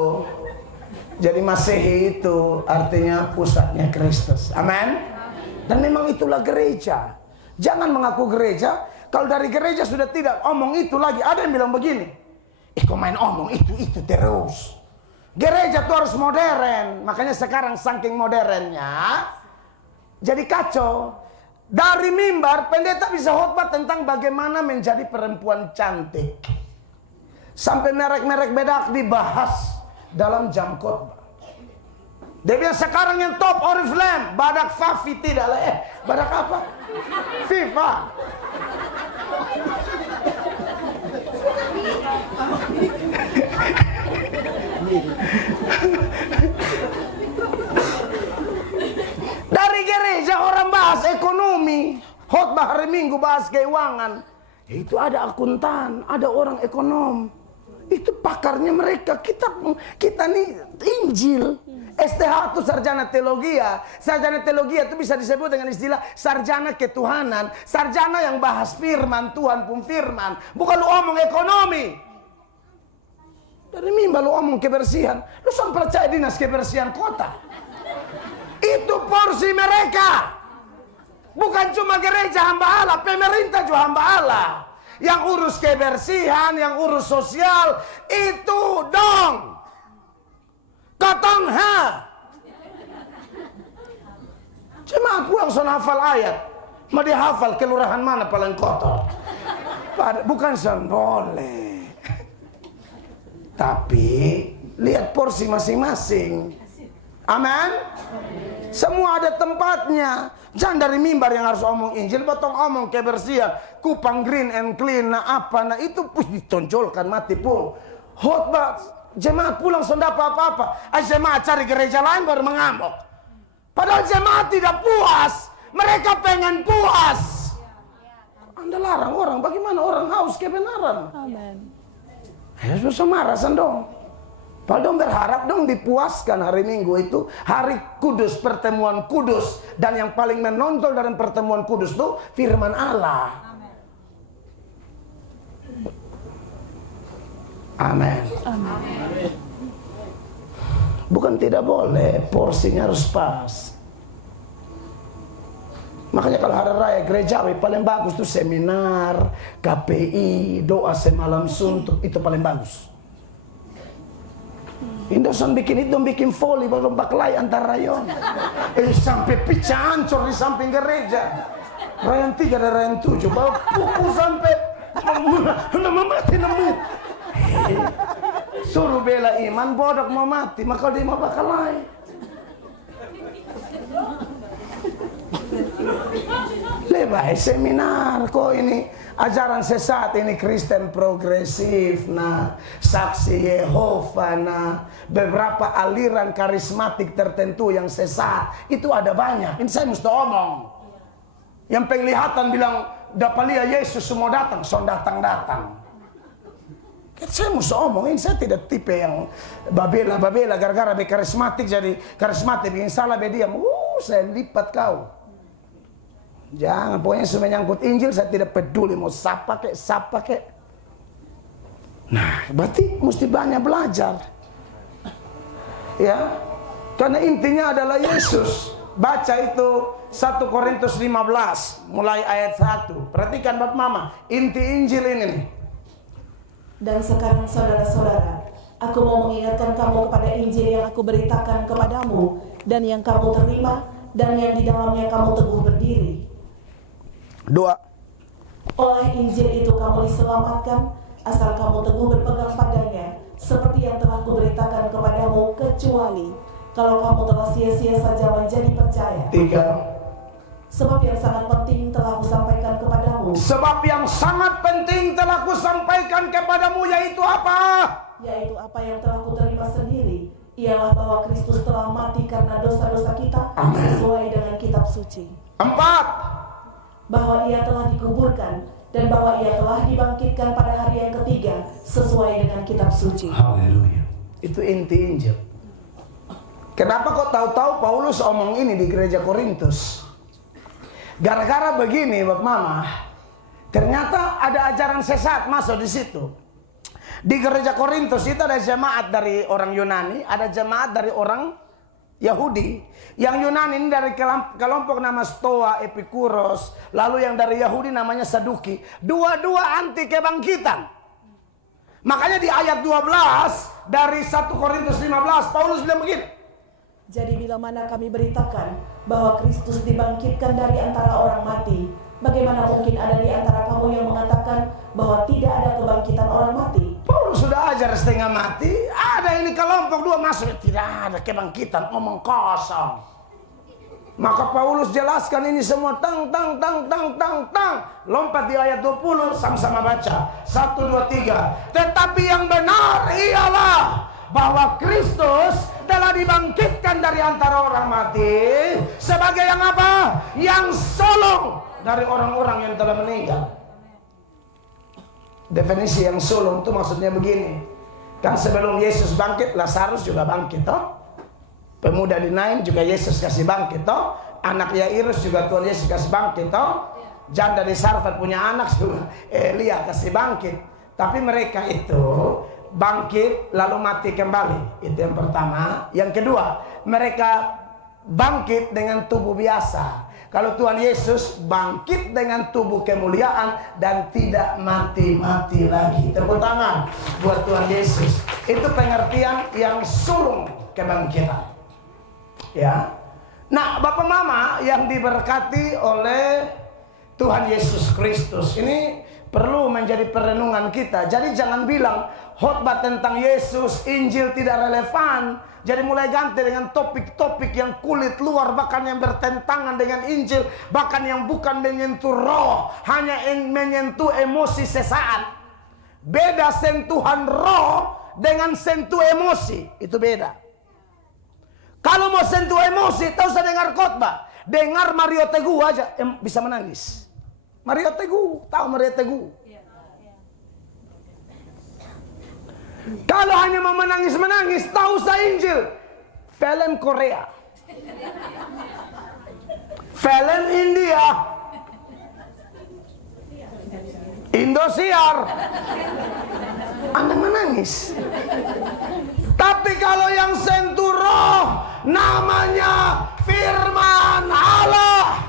jadi Masehi itu artinya pusatnya Kristus. Amin. Dan memang itulah gereja. Jangan mengaku gereja kalau dari gereja sudah tidak omong itu lagi. Ada yang bilang begini, kok main omong itu terus. Gereja itu harus modern. Makanya sekarang saking modernnya jadi kacau. Dari mimbar pendeta bisa khotbah tentang bagaimana menjadi perempuan cantik. Sampai merek-merek bedak dibahas dalam jam khotbah. Dia bilang sekarang yang top Oriflame, badak Fafi tidak lah. Badak apa? FIFA. Dari gereja orang bahas ekonomi, khotbah hari Minggu bahas keuangan. Itu ada akuntan, ada orang ekonom. Itu pakarnya mereka. Kita nih Injil. STH itu sarjana teologi ya. Sarjana teologi itu bisa disebut dengan istilah sarjana ketuhanan. Sarjana yang bahas firman Tuhan pun firman. Bukan lu omong ekonomi. Dari mimba lu omong kebersihan. Lu sampai percaya dinas kebersihan kota. Itu porsi mereka. Bukan cuma gereja hamba Allah, pemerintah juga hamba Allah. Yang urus kebersihan, yang urus sosial, itu dong. Kotong ha. Cuma pulang son hafal ayat. Mau dihafal kelurahan mana paling kotor. Bukan son boleh. Tapi lihat porsi masing-masing. Amin. Semua ada tempatnya. Jangan dari mimbar yang harus omong Injil, potong omong kebersihan, kupang green and clean, nah apa, nah itu ditonjolkan mati pun. Khotbah jemaat pulang sudah apa-apa. Jemaat cari gereja lain baru mengamuk. Padahal jemaat tidak puas, mereka pengen puas. Anda larang orang, bagaimana orang haus kebenaran? Amin. Ya susah marah dong. Padahal dong berharap dong dipuaskan hari Minggu itu hari kudus, pertemuan kudus. Dan yang paling menonjol dalam pertemuan kudus itu firman Allah. Amin. Bukan tidak boleh, porsinya harus pas. Makanya kalau hari raya gerejawi paling bagus tuh seminar, KPI, doa semalam suntuk, itu paling bagus. Indosan bikin itu, bikin voli, lomba kelai antar rayon. Sampai pecah hancur di samping gereja. Rayon 3 dan rayon 7, bawa pukul sampai mati nemu. Suruh bela iman, bodoh mau mati, maka dia mau bakal lain. Lebih seminar kok ini ajaran sesat, ini Kristen progresif, nah saksi Yehova, nah beberapa aliran karismatik tertentu yang sesat itu ada banyak. Ini saya mesti omong. Yang penglihatan bilang dapat lihat Yesus semua datang, son datang. Saya mesti omongin, saya tidak tipe yang babela gara-gara be karismatik jadi karismatik bikin salah be diam. Saya lipat kau. Jangan, pokoknya semua menyangkut Injil saya tidak peduli mau siapa kek. Nah, berarti mesti banyak belajar. Ya. Karena intinya adalah Yesus. Baca itu 1 Korintus 15 mulai ayat 1. Perhatikan Bapak Mama, inti Injil ini nih. Dan sekarang saudara-saudara, aku mau mengingatkan kamu kepada Injil yang aku beritakan kepadamu, dan yang kamu terima, dan yang di dalamnya kamu teguh berdiri. 2. Oleh Injil itu kamu diselamatkan, asal kamu teguh berpegang padanya, seperti yang telah kuberitakan kepadamu, kecuali kalau kamu telah sia-sia saja menjadi percaya. 3. Sebab yang sangat penting telah kusampaikan kepadamu. Sebab yang sangat penting telah kusampaikan kepadamu, yaitu apa? Yaitu apa yang telah kuterima sendiri, ialah bahwa Kristus telah mati karena dosa-dosa kita. Amen. Sesuai dengan kitab suci. 4. Bahwa ia telah dikuburkan dan bahwa ia telah dibangkitkan pada hari yang ketiga sesuai dengan kitab suci. Haleluya. Itu inti Injil. Kenapa kok tahu-tahu Paulus omong ini di gereja Korintus? Gara-gara begini, Bapak Mama, ternyata ada ajaran sesat masuk di situ. Di gereja Korintus itu ada jemaat dari orang Yunani, ada jemaat dari orang Yahudi. Yang Yunani ini dari kelompok nama Stoa, Epikuros, lalu yang dari Yahudi namanya Saduki. Dua-dua anti kebangkitan. Makanya di ayat 12 dari 1 Korintus 15 Paulus bilang begini. Jadi bila mana kami beritakan bahwa Kristus dibangkitkan dari antara orang mati, bagaimana mungkin ada di antara kamu yang mengatakan bahwa tidak ada kebangkitan orang mati? Paulus sudah ajar setengah mati, ada ini kelompok dua masuk, tidak ada kebangkitan, omong kosong. Maka Paulus jelaskan ini semua tang. Lompat di ayat 20, sama-sama baca. 1, 2, 3. Tetapi yang benar ialah bahwa Kristus telah dibangkitkan dari antara orang mati sebagai yang apa? Yang sulung dari orang-orang yang telah meninggal. Definisi yang sulung itu maksudnya begini. Kan sebelum Yesus bangkit, Lazarus juga bangkit toh. Pemuda di Nain juga Yesus kasih bangkit toh. Anak Yairus juga Tuhan Yesus kasih bangkit toh. Janda di Sarfat punya anak juga Elia kasih bangkit. Tapi mereka itu bangkit lalu mati kembali. Itu yang pertama. Yang kedua, mereka bangkit dengan tubuh biasa. Kalau Tuhan Yesus bangkit dengan tubuh kemuliaan dan tidak mati-mati lagi. Tepuk tangan buat Tuhan Yesus. Itu pengertian yang sulung kebangkitan. Ya. Nah, Bapak Mama yang diberkati oleh Tuhan Yesus Kristus, ini perlu menjadi perenungan kita. Jadi jangan bilang khotbah tentang Yesus, Injil tidak relevan. Jadi mulai ganti dengan topik-topik yang kulit luar, bahkan yang bertentangan dengan Injil, bahkan yang bukan menyentuh roh, hanya menyentuh emosi sesaat. Beda sentuhan roh dengan sentuh emosi, itu beda. Kalau mau sentuh emosi, tak usah dengar khotbah. Dengar Mario Teguh aja bisa menangis. Mario Teguh, tahu Mario Teguh? Kalau hanya mau menangis-menangis, tahu saya Injil. Film Korea, film India, Indosiar, Anda menangis. Tapi kalau yang sentuh roh, namanya firman Allah.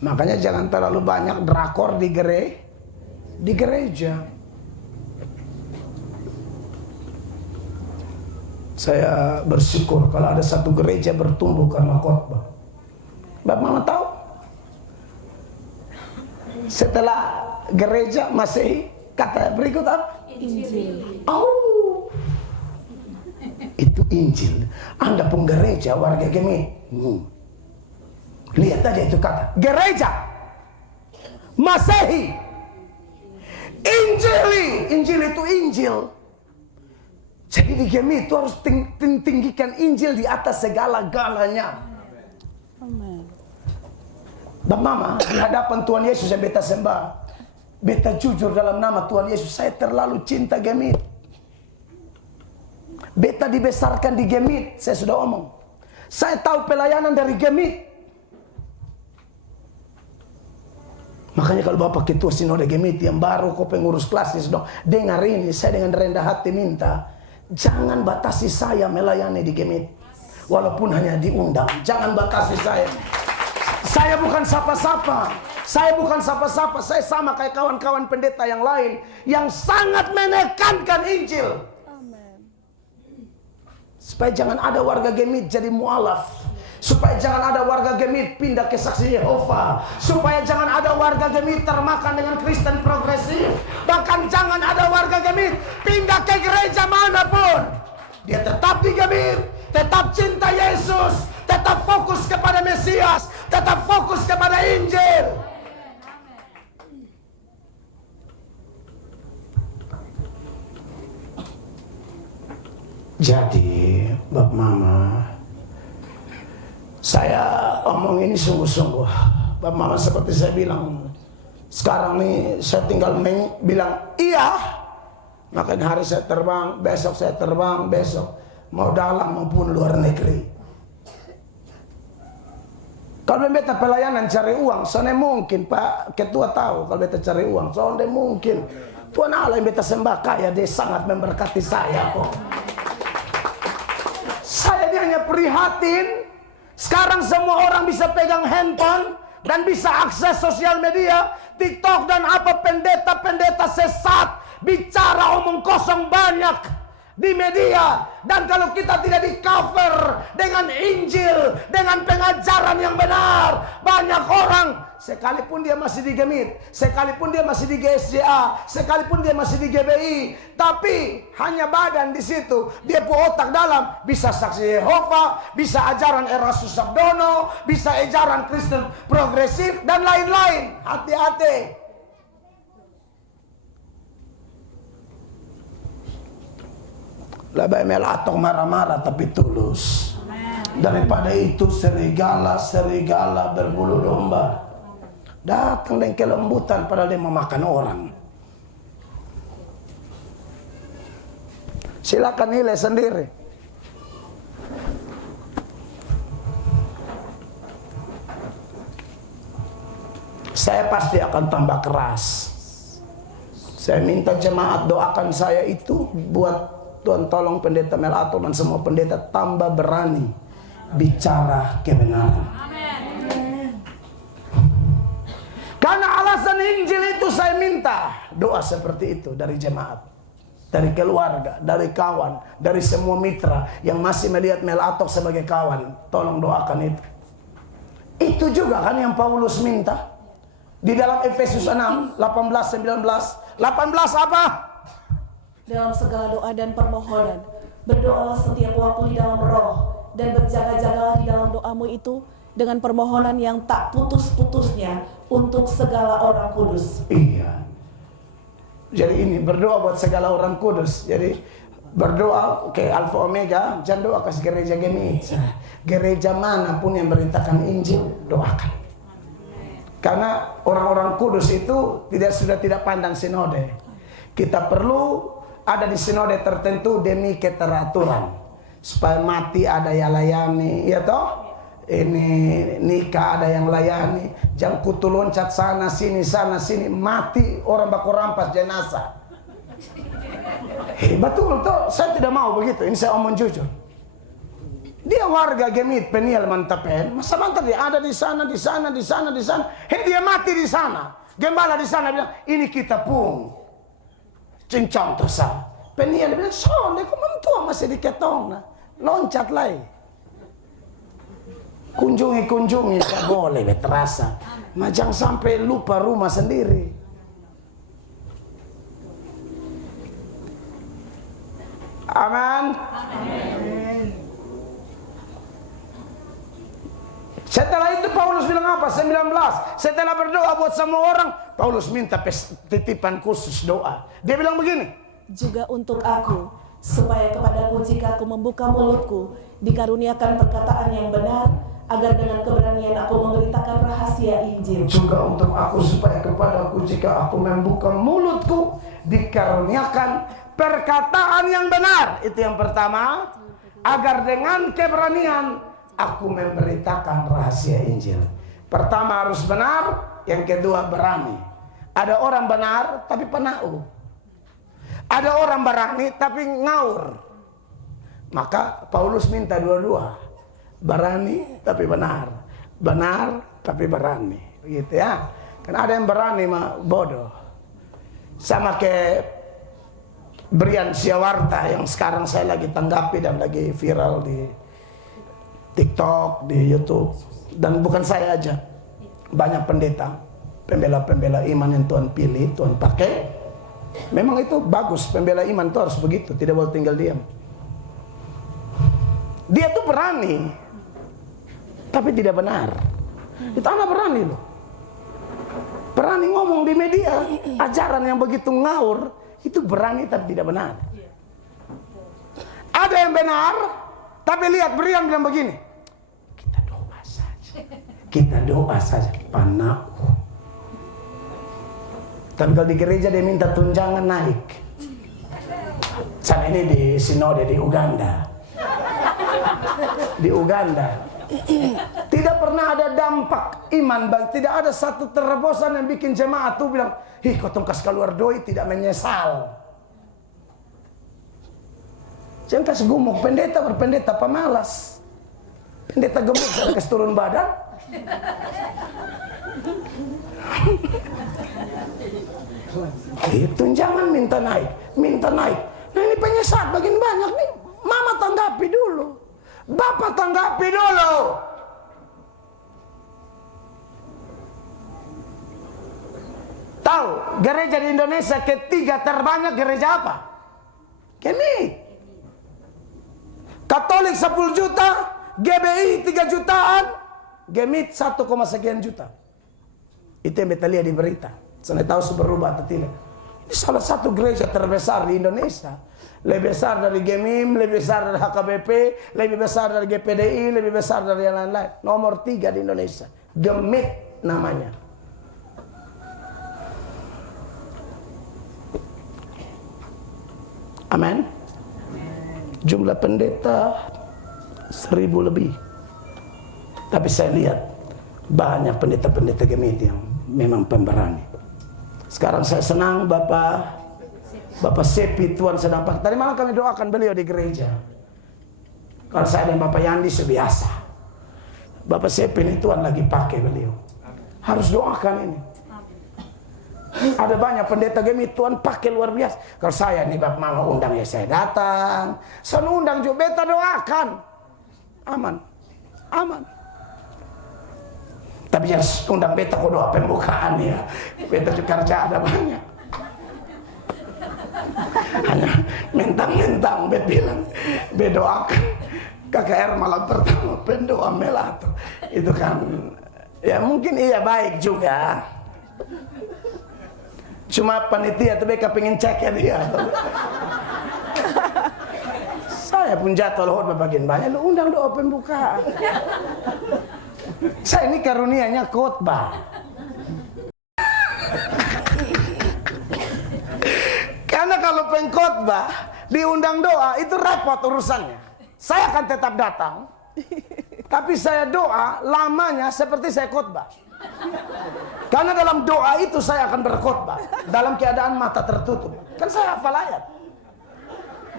Makanya jangan terlalu banyak drakor di gereja. Saya bersyukur kalau ada satu gereja bertumbuh karena khotbah. Bapak Mama tahu? Setelah gereja Masehi, kata berikut apa? Injil. Oh, itu Injil. Anda pun gereja warga Gemit. Lihat aja itu kata gereja Masehi, Injili. Injil itu Injil. Jadi di Gemit itu harus tinggikan Injil di atas segala-galanya. Amin. Bapak Mama, di hadapan Tuhan Yesus yang beta sembah, beta jujur dalam nama Tuhan Yesus, saya terlalu cinta Gemit. Beta dibesarkan di Gemit, saya sudah omong. Saya tahu pelayanan dari Gemit. Makanya kalau Bapak Ketua Sinode Gemit yang baru, kau pengurus kelasnya sudah dengar ini, saya dengan rendah hati minta, jangan batasi saya melayani di Gemit. Walaupun hanya diundang, jangan batasi saya. Saya bukan sapa-sapa. Saya bukan sapa-sapa. Saya sama kayak kawan-kawan pendeta yang lain yang sangat menekankan Injil. Amin. Supaya jangan ada warga Gemit jadi mualaf. Supaya jangan ada warga Gemit pindah ke Saksi Yehova. Supaya jangan ada warga Gemit termakan dengan Kristen progresif. Bahkan jangan ada warga Gemit pindah ke gereja manapun. Dia tetap di Gemit, tetap cinta Yesus, tetap fokus kepada Mesias, tetap fokus kepada Injil. Jadi, Bapak Mama, saya omong ini sungguh-sungguh. Bapak Mama, seperti saya bilang, sekarang nih saya tinggal bilang iya. Makanya hari saya terbang, besok saya terbang, besok mau dalam maupun luar negeri. Kalau beta pelayanan cari uang, soalnya mungkin Pak Ketua tahu kalau beta cari uang, soalnya mungkin Tuhan Allah yang beta sembah kaya, dia sangat memberkati saya kok. Saya ini hanya prihatin. Sekarang semua orang bisa pegang handphone dan bisa akses sosial media, TikTok dan apa, pendeta-pendeta sesat bicara omong kosong banyak di media. Dan kalau kita tidak di cover dengan Injil, dengan pengajaran yang benar, banyak orang, sekalipun dia masih di Gemit, sekalipun dia masih di GSJA, sekalipun dia masih di GBI, tapi hanya badan di situ, dia pun otak dalam bisa Saksi Yehova, bisa ajaran Erastus Sabdono, bisa ajaran Kristen progresif dan lain-lain. Hati-hati. Lebih melatok marah-marah tapi tulus. Daripada itu serigala berbulu domba datang dengan kelembutan padahal dia memakan orang. Silakan nilai sendiri. Saya pasti akan tambah keras. Saya minta jemaat doakan saya itu buat Tuhan tolong pendeta Melato dan semua pendeta tambah berani bicara kebenaran. Amen. Karena alasan Injil itu saya minta doa seperti itu dari jemaat, dari keluarga, dari kawan, dari semua mitra yang masih melihat Melato sebagai kawan. Tolong doakan itu. Itu juga kan yang Paulus minta di dalam Efesus 6, 18, 19. 18 apa? Dalam segala doa dan permohonan, berdoalah setiap waktu di dalam roh, dan berjaga-jagalah di dalam doamu itu dengan permohonan yang tak putus-putusnya untuk segala orang kudus. Iya. Jadi ini berdoa buat segala orang kudus. Jadi berdoa ke Alfa Omega, jangan doa ke gereja Gemit. Gereja manapun yang beritakan Injil, doakan. Karena orang-orang kudus itu sudah tidak pandang sinode. Kita perlu ada di sinode tertentu demi keteraturan, supaya mati ada yang layani, ya toh. Ini nikah ada yang layani, jangan kutu loncat sana sini, mati orang baku rampas jenazah. Betul toh, saya tidak mau begitu. Ini saya omong jujur. Dia warga Gemit Peniel Mantapen, masa mantap dia ada di sana. Dia mati di sana. Gembala di sana bilang, ini kita pun cincang tosa. Peniel bilang, soalnya kok mentua masih di ketong, loncat lagi. Kunjungi, tak boleh terasa. Jangan sampai lupa rumah sendiri. Amin. Setelah itu Paulus bilang apa? 19. Setelah berdoa buat semua orang, Paulus minta titipan khusus doa. Dia bilang begini. Juga untuk aku, supaya kepadaku jika aku membuka mulutku, dikaruniakan perkataan yang benar, agar dengan keberanian aku memberitakan rahasia Injil. Juga untuk aku, supaya kepadaku jika aku membuka mulutku, dikaruniakan perkataan yang benar. Itu yang pertama. Agar dengan keberanian aku memberitakan rahasia Injil. Pertama harus benar, yang kedua berani. Ada orang benar tapi penau. Ada orang berani tapi ngaur. Maka Paulus minta dua-dua. Berani tapi benar, benar tapi berani, gitu ya. Kan ada yang berani mah bodoh. Sama kayak Brian Siawarta yang sekarang saya lagi tanggapi dan lagi viral di TikTok, di YouTube. Dan bukan saya aja, banyak pendeta, pembela-pembela iman yang Tuhan pilih, Tuhan pakai. Memang itu bagus, pembela iman itu harus begitu, tidak boleh tinggal diam. Dia tuh berani tapi tidak benar. Itu anak berani loh. Berani ngomong di media, ajaran yang begitu ngawur, itu berani tapi tidak benar. Ada yang benar, tapi lihat Brian bilang begini, kita doa saja, panau. Tapi kalau di gereja dia minta tunjangan naik. Saat ini di sinode di Uganda. Di Uganda. Tidak pernah ada dampak iman, tidak ada satu terobosan yang bikin jemaat tuh bilang, kau tongkas keluar doi tidak menyesal. Jangan kasih gumuk, pendeta berpendeta pemalas. Pendeta gemuk saya kasih turun badan. Tunjangan minta naik. Nah ini penyesat bagian banyak nih. Mama tanggapi dulu. Bapak tanggapi dulu. Tahu gereja di Indonesia ketiga terbanyak gereja apa? Gemit. Katolik 10 juta, GBI 3 jutaan, Gemit 1, sekian juta. Itu yang beta lihat di berita. Saya tahu berubah atau tidak. Ini salah satu gereja terbesar di Indonesia. Lebih besar dari Gemim, lebih besar dari HKBP, lebih besar dari GPDI, lebih besar dari yang lain-lain. Nomor 3 di Indonesia. Gemit namanya. Amin. Jumlah pendeta 1000 lebih. Tapi saya lihat banyak pendeta-pendeta Gemit yang memang pemberani. Sekarang saya senang Bapak Sepi Tuhan sedang pakai. Tadi malam kami doakan beliau di gereja. Kalau saya dan Bapak Yandi biasa. Bapak Sepi ini Tuhan lagi pakai beliau. Harus doakan ini. Ada banyak pendeta Gemit Tuhan pakai luar biasa. Kalau saya nih Bapak Mama undang ya saya datang. Saya undang juga beta doakan. Aman. Tapi jangan undang beta kok doa pembukaan ya. Beta juga kerja ada banyak. Hanya mentang-mentang bet bilang bedoakan KKR malam pertama pendoa melato. Itu kan ya mungkin iya baik juga. Cuma panitia tuh mereka pengen cek ya dia. Saya pun jatuh loh bagian banyak lu undang doa pembukaan. Saya ini karunianya khotbah. kalau pengkhotbah diundang doa itu repot urusannya. Saya akan tetap datang, tapi saya doa lamanya seperti saya khotbah. Karena dalam doa itu saya akan berkhotbah dalam keadaan mata tertutup. Kan saya hafal ayat.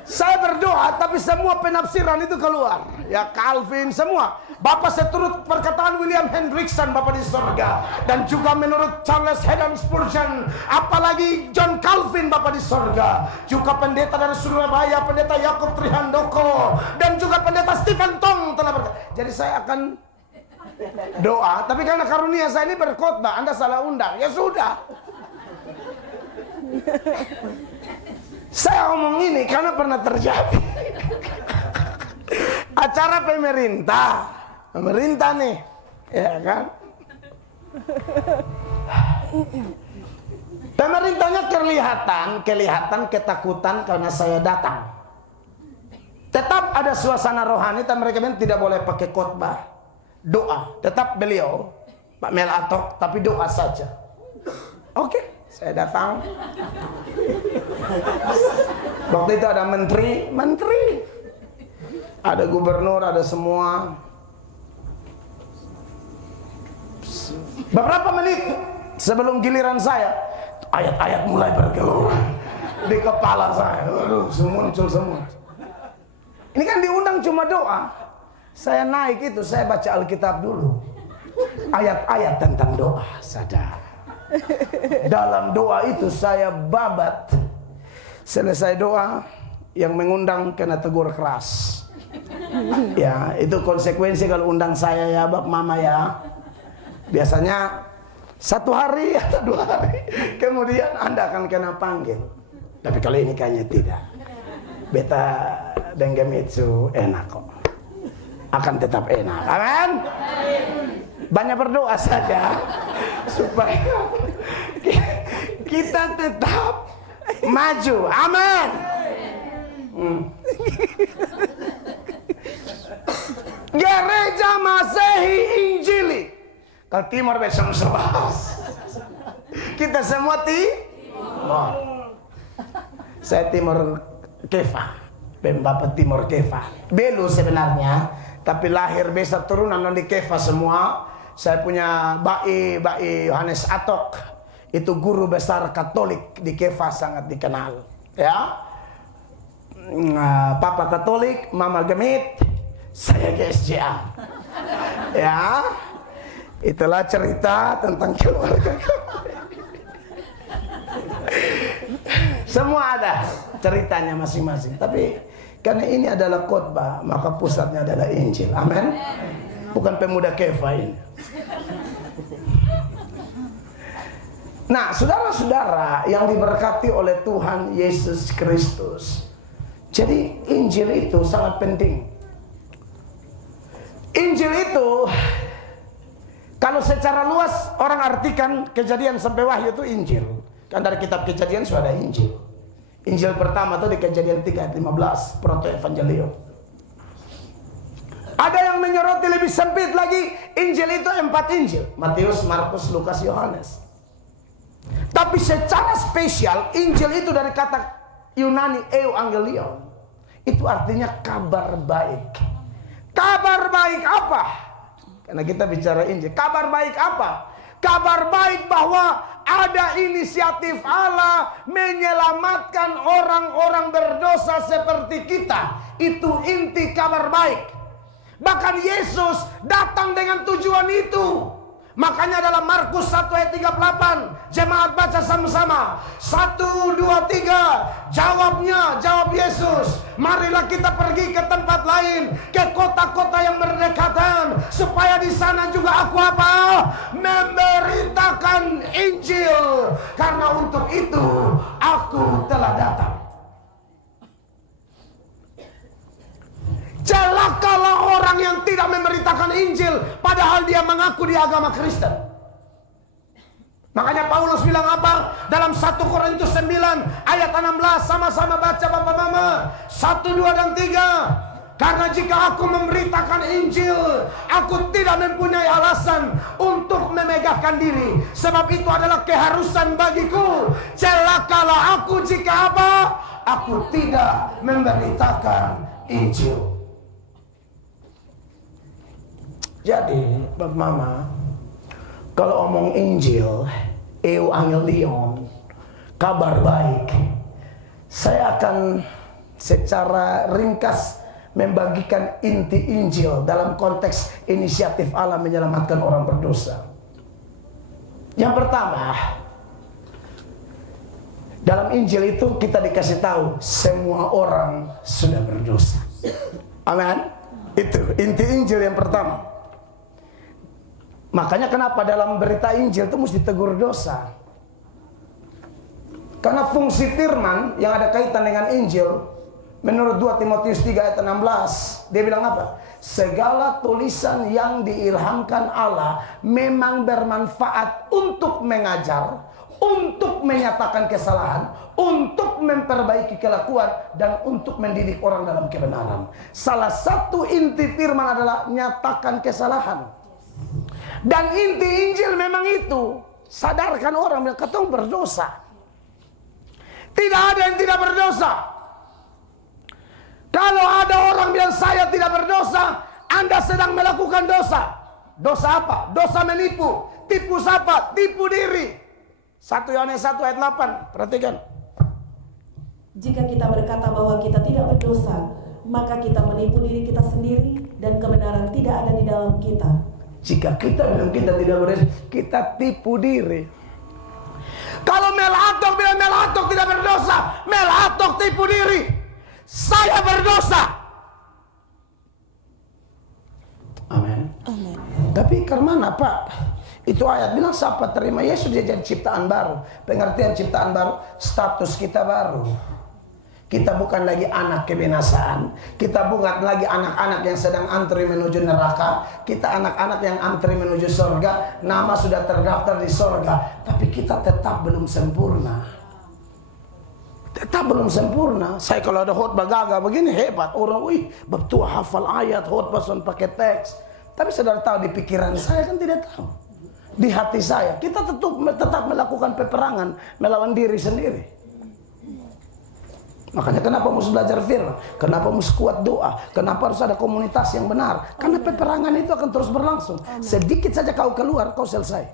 Saya berdoa tapi semua penafsiran itu keluar. Ya Calvin semua. Bapak seturut perkataan William Hendrickson Bapak di surga. Dan juga menurut Charles Haddon Spurgeon. Apalagi John Calvin Bapak di surga. Juga pendeta dari Surabaya, pendeta Yakub Trihandoko. Dan juga pendeta Stephen Tong telah berkata. Jadi saya akan doa. Tapi karena karunia saya ini berkhotbah, Anda salah undang. Ya sudah. Saya ngomong ini karena pernah terjadi. Acara pemerintah nih, ya kan? Pemerintahnya kelihatan ketakutan karena saya datang. Tetap ada suasana rohani, tapi mereka bilang tidak boleh pakai khotbah, doa. Tetap beliau, Pak Mel Atok, tapi doa saja. Oke. Saya datang. Waktu itu ada menteri, ada gubernur, ada semua. Beberapa menit sebelum giliran saya, ayat-ayat mulai bergelora di kepala saya. Muncul semua. Ini kan diundang cuma doa. Saya naik itu, saya baca Alkitab dulu. Ayat-ayat tentang doa, sadar. Dalam doa itu saya babat. Selesai doa, yang mengundang kena tegur keras. Ya, itu konsekuensi kalau undang saya ya, Bapak Mama ya. Biasanya 1 hari atau 2 hari kemudian Anda akan kena panggil. Tapi kali ini kayaknya tidak. Beta Denggemitsu enak kok. Akan tetap enak. Amin. Banyak berdoa saja supaya kita tetap maju. Amin. Gereja Masehi Injili ke Timor besok 11. Kita semua Timor. Saya Timor Kefa, Bapak Timor Kefa. Belu sebenarnya, tapi lahir besar turunan dari Kefa semua. Saya punya Bae Yohanes Atok, itu guru besar Katolik di Kefa, sangat dikenal. Ya, Papa Katolik, Mama Gemit, saya GSJA. Ya, itulah cerita tentang keluarga. Semua ada ceritanya masing-masing. Tapi karena ini adalah khotbah, maka pusatnya adalah Injil. Amin. Bukan pemuda Kefa ini. Nah, saudara-saudara yang diberkati oleh Tuhan Yesus Kristus. Jadi Injil itu sangat penting. Injil itu kalau secara luas orang artikan Kejadian sampai Wahyu itu Injil. Kan dari kitab Kejadian sudah ada Injil. Injil pertama itu di Kejadian 3 ayat 15, Proto Evangelium. Ada yang menyoroti lebih sempit lagi, Injil itu 4 Injil, Matius, Markus, Lukas, Yohanes. Tapi secara spesial Injil itu dari kata Yunani Euangelion. Itu artinya kabar baik. Kabar baik apa? Karena kita bicara Injil. Kabar baik apa? Kabar baik bahwa ada inisiatif Allah menyelamatkan orang-orang berdosa seperti kita. Itu inti kabar baik. Bahkan Yesus datang dengan tujuan itu. Makanya dalam Markus 1 ayat 38, jemaat baca sama-sama. 1, 2, 3. Jawab Yesus. Marilah kita pergi ke tempat lain, ke kota-kota yang berdekatan, supaya di sana juga aku apa? Memberitakan Injil. Karena untuk itu aku telah datang. Celakalah orang yang tidak memberitakan Injil padahal dia mengaku di agama Kristen. Makanya Paulus bilang apa? Dalam 1 Korintus 9 ayat 16, sama-sama baca Bapak Mama. 1, 2, dan 3. Karena jika aku memberitakan Injil, aku tidak mempunyai alasan untuk memegahkan diri. Sebab itu adalah keharusan bagiku. Celakalah aku jika apa? Aku tidak memberitakan Injil. Jadi, Bapak Mama, kalau omong Injil, Evangelion, kabar baik, saya akan secara ringkas membagikan inti Injil dalam konteks inisiatif Allah menyelamatkan orang berdosa. Yang pertama, dalam Injil itu kita dikasih tahu semua orang sudah berdosa. Amin. Itu inti Injil yang pertama. Makanya kenapa dalam berita Injil itu mesti tegur dosa. Karena fungsi firman yang ada kaitan dengan Injil, menurut 2 Timotius 3 ayat 16, dia bilang apa? Segala tulisan yang diilhamkan Allah memang bermanfaat untuk mengajar, untuk menyatakan kesalahan, untuk memperbaiki kelakuan, dan untuk mendidik orang dalam kebenaran. Salah satu inti firman adalah nyatakan kesalahan. Dan inti Injil memang itu, sadarkan orang yang ketemu berdosa. Tidak ada yang tidak berdosa. Kalau ada orang bilang saya tidak berdosa, Anda sedang melakukan dosa. Dosa apa? Dosa menipu. Tipu siapa? Tipu diri. 1 Yohanes 1 ayat 8. Perhatikan. Jika kita berkata bahwa kita tidak berdosa, maka kita menipu diri kita sendiri dan kebenaran tidak ada di dalam kita. Jika kita bilang kita tidak berdosa, kita tipu diri. Kalau Mel Atok bilang Mel Atok tidak berdosa, Mel Atok tipu diri. Saya berdosa. Amin. Amin. Tapi karena Pak, itu ayat bilang siapa terima Yesus dia jadi ciptaan baru. Pengertian ciptaan baru, status kita baru. Kita bukan lagi anak kebinasaan. Kita bukan lagi anak-anak yang sedang antri menuju neraka. Kita anak-anak yang antri menuju surga. Nama sudah terdaftar di surga. Tapi kita tetap belum sempurna. Tetap belum sempurna. Saya kalau ada khotbah gagah begini hebat. Orang, wih, betul hafal ayat, khotbah son pakai teks. Tapi saudara tahu di pikiran saya kan tidak tahu. Di hati saya, kita tetap melakukan peperangan melawan diri sendiri. Makanya kenapa mesti belajar firman? Kenapa mesti kuat doa? Kenapa harus ada komunitas yang benar? Karena peperangan itu akan terus berlangsung. Sedikit saja kau keluar, kau selesai.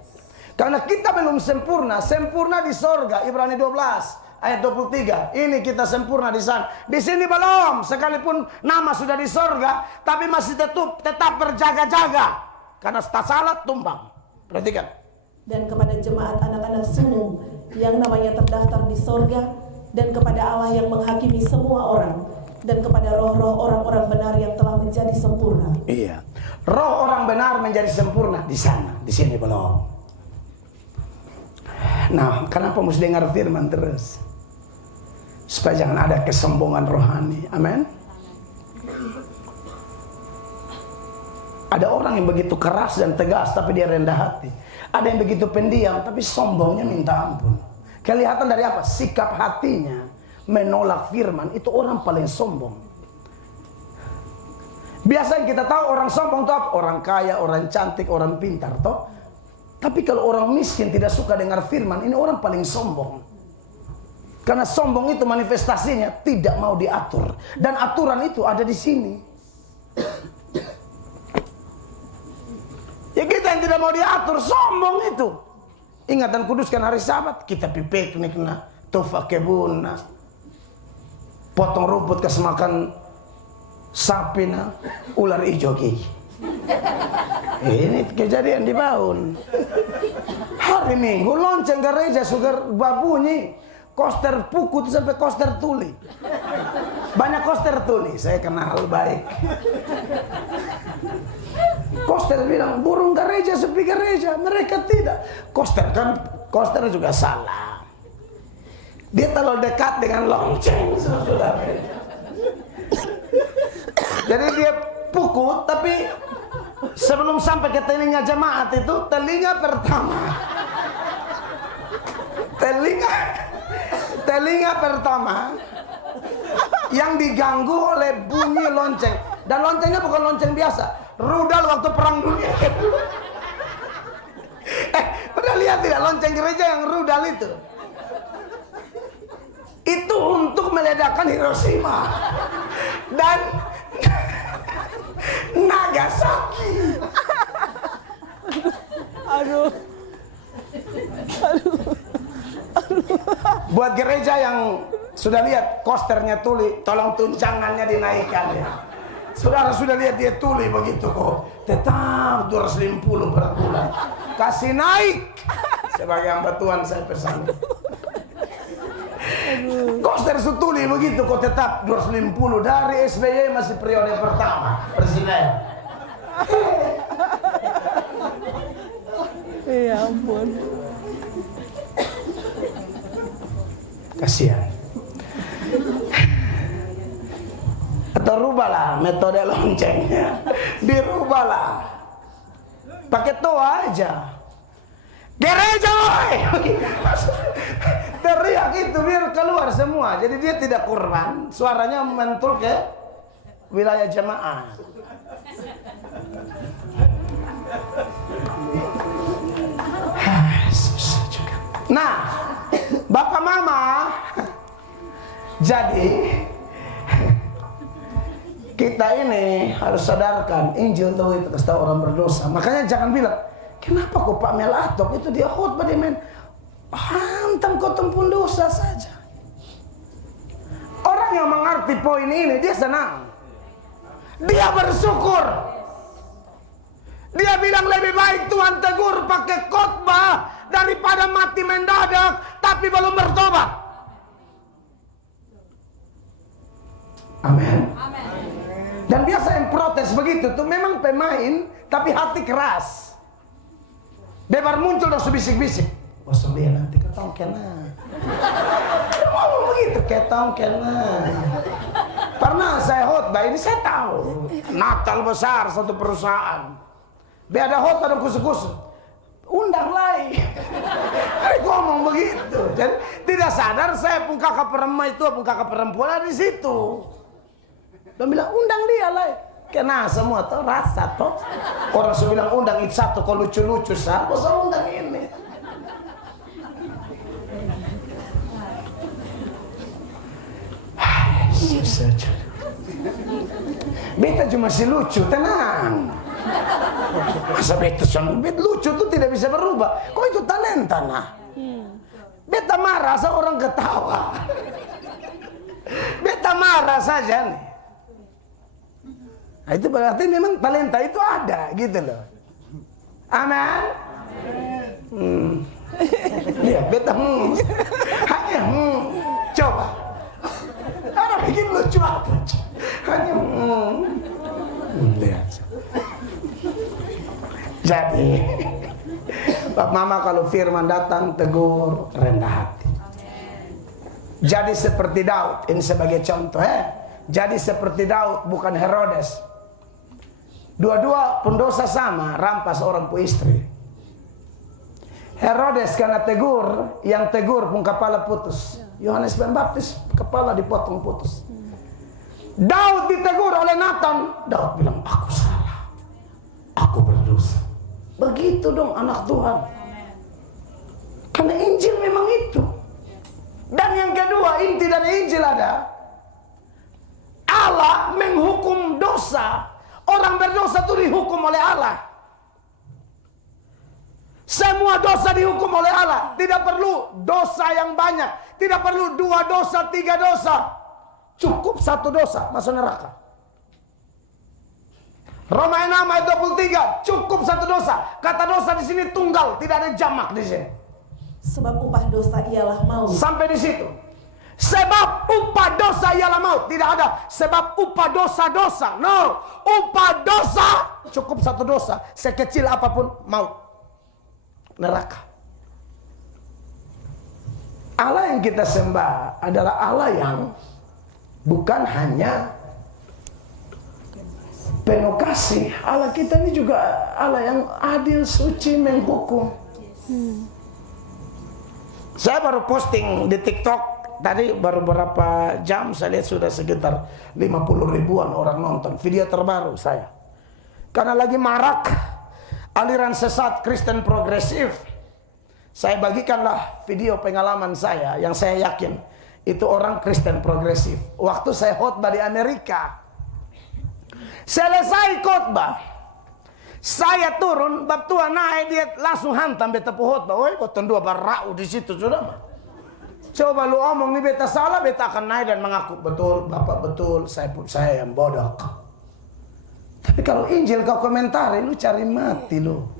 Karena kita belum sempurna. Sempurna di sorga, Ibrani 12 ayat 23. Ini kita sempurna di sana. Di sini belum. Sekalipun nama sudah di sorga, tapi masih tetap berjaga-jaga. Karena tak salah tumbang. Perhatikan. Dan kepada jemaat anak-anak sulung yang namanya terdaftar di sorga, dan kepada Allah yang menghakimi semua orang, dan kepada roh-roh orang-orang benar yang telah menjadi sempurna. Iya. Roh orang benar menjadi sempurna di sana. Di sini belum. Nah, kenapa mesti dengar firman terus? Supaya jangan ada kesombongan rohani. Amin. Ada orang yang begitu keras dan tegas tapi dia rendah hati. Ada yang begitu pendiam tapi sombongnya minta ampun. Kelihatan dari apa? Sikap hatinya menolak firman. Itu orang paling sombong. Biasanya kita tahu orang sombong itu apa? Orang kaya, orang cantik, orang pintar toh. Tapi kalau orang miskin tidak suka dengar firman, ini orang paling sombong. Karena sombong itu manifestasinya tidak mau diatur. Dan aturan itu ada di sini. Ya kita yang tidak mau diatur, sombong itu. Ingatan kuduskan hari Sabat, kita piknik na, tofa kebun na, potong rumput kasih makan sapi na, ular hijau gigi. Ini kejadian di Baun. Hari Minggu lonceng gereja sugar babunyi, koster puku itu sampai koster tuli. Banyak koster tuli, saya kenal baik. Koster bilang burung gereja sepi gereja, mereka tidak. Koster juga salah. Dia terlalu dekat dengan lonceng, saudara. Jadi dia pukul, tapi sebelum sampai ke telinga jemaat itu, telinga pertama yang diganggu oleh bunyi lonceng. Dan loncengnya bukan lonceng biasa, rudal waktu perang dunia. Pernah lihat tidak lonceng gereja yang rudal itu? Itu untuk meledakkan Hiroshima dan Nagasaki. Aduh. Buat gereja yang sudah lihat kosternya Tuli, tolong tunjangannya dinaikkan ya. Saudara sudah lihat dia Tuli begitu kok, tetap 250 per bulan. Kasih naik. Sebagai hamba Tuhan saya pesan. Koster Sutuli begitu kok tetap 250 dari SBY masih periode pertama presiden. Ya ampun. Kasihan. Atau rubahlah metode loncengnya, dirubahlah, pakai toa aja. Gereja woy! Teriak itu biar keluar semua. Jadi dia tidak kurban, suaranya mentul ke wilayah jemaah. Susah juga. Nah, Bapak Mama, jadi kita ini harus sadarkan Injil itu kasih tahu orang berdosa. Makanya jangan bilang, kenapa kok Pak Melatok itu dia khotbah dia main hantam kau pun dosa saja. Orang yang mengerti poin ini dia senang, dia bersyukur. Dia bilang lebih baik Tuhan tegur pakai khotbah daripada mati mendadak tapi belum bertobat. Amin. Dan biasa yang protes begitu tuh memang pemain tapi hati keras. Bebar muncul dan bisik-bisik. Bosok dia nanti ketong kena. Ngomong begitu ketong kena. Pernah saya khotbah ini saya tahu Natal besar satu perusahaan. Biar ada khotbah dan kusu-kusu. Undang lagi. Ngomong begitu. Jadi tidak sadar saya pun kakak perempuan itu pun kakak perempuan di situ. Dan bilang undang dia lah. Kena semua tuh rasa tuh. Orang sudah bilang undang itu satu kok lucu-lucu sah. Masa undang ini. Susah juga. Beta cuma si lucu, tenang. Masa beta lucu tuh tidak bisa berubah. Kok itu talenta nah? Beta marah seorang ketawa. Beta marah saja nih. Nah, itu berarti memang talenta itu ada gitu loh. Amin. Lihat beta hanya coba. Ada bikin lucu apa? Hanya lihat. Jadi Pak Mama kalau firman datang tegur rendah hati. Jadi seperti Daud, ini sebagai contoh Jadi seperti Daud bukan Herodes. Dua-dua pendosa sama, rampas orang pu istri. Herodes karena tegur, yang tegur pun kepala putus. Yohanes Pembaptis kepala dipotong putus. Daud ditegur oleh Nathan. Daud bilang, aku salah, aku berdosa. Begitu dong anak Tuhan. Karena Injil memang itu. Dan yang kedua, inti dari Injil ada Allah menghukum dosa. Orang berdosa itu dihukum oleh Allah. Semua dosa dihukum oleh Allah. Tidak perlu dosa yang banyak. Tidak perlu 2 dosa, 3 dosa. Cukup 1 dosa masuk neraka. Roma 6 ayat 23. Cukup 1 dosa. Kata dosa di sini tunggal, tidak ada jamak di sini. Sebab upah dosa ialah maut. Sampai di situ. Sebab upah dosa ialah maut. Tidak ada sebab upah dosa-dosa. No. Upah dosa cukup 1 dosa. Sekecil apapun maut. Neraka. Allah yang kita sembah adalah Allah yang bukan hanya penuh kasih. Allah kita ini juga Allah yang adil, suci, menghukum. Saya baru posting di TikTok tadi baru beberapa jam saya lihat sudah sekitar 50 ribuan orang nonton video terbaru saya. Karena lagi marak aliran sesat Kristen progresif. Saya bagikanlah video pengalaman saya yang saya yakin itu orang Kristen progresif. Waktu saya khotbah di Amerika, selesai khotbah, saya turun, bab tua naik, dia langsung hantam beta khotbah. Woi, potong dua barau di situ sudah. Coba lu omong nih beta salah, beta akan naik dan mengaku betul, bapak betul, saya yang bodoh. Tapi kalau Injil kau komentari, lu cari mati lu.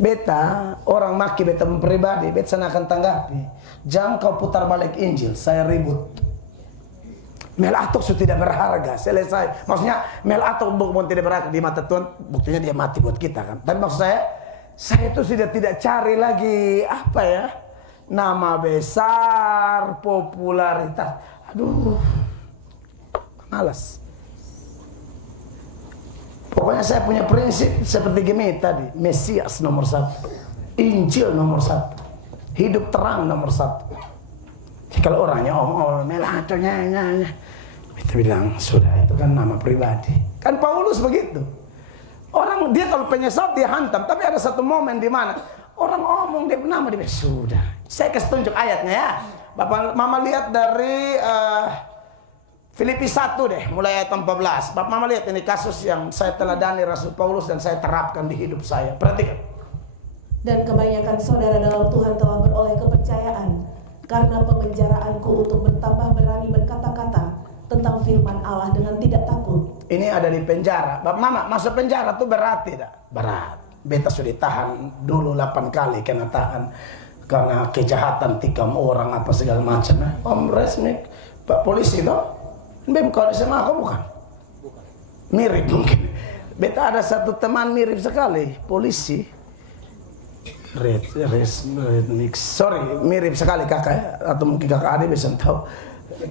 Beta, orang maki beta pribadi, beta sana akan tanggapi. Jangan kau putar balik Injil, saya ribut. Mel Atok sudah tidak berharga, selesai. Maksudnya Mel Atok bukan tidak berharga di mata Tuhan, buktinya dia mati buat kita kan. Tapi maksud saya itu sudah tidak cari lagi apa ya, nama besar, popularitas. Aduh, malas. Pokoknya saya punya prinsip seperti gini tadi. Mesias nomor 1, Injil nomor 1, hidup terang nomor 1. Jadi kalau orangnya melatonya, kita bilang sudah itu kan nama pribadi. Kan Paulus begitu. Orang dia kalau penyesat dia hantam, tapi ada satu momen di mana orang omong dia nama dia sudah. Saya kasih tunjuk ayatnya ya. Bapak Mama lihat dari Filipi 1 deh, mulai ayat 14. Bapak Mama lihat ini kasus yang saya teladani Rasul Paulus dan saya terapkan di hidup saya. Perhatikan. Dan kebanyakan saudara dalam Tuhan telah beroleh kepercayaan karena pemenjaraanku untuk bertambah berani berkata-kata tentang firman Allah dengan tidak takut. Ini ada di penjara. Bapak Mama, masuk penjara tuh berat tidak? Berat. Beta sudah tahan dulu 8 kali kena tahan karena kejahatan, tikam orang apa segala macam. Om Resmik, Pak Polisi toh? Bem kau SMA aku bukan? Mirip mungkin. Beta ada satu teman mirip sekali, polisi. Sorry, mirip sekali kakak ya. Atau mungkin kakak adik bisa tahu.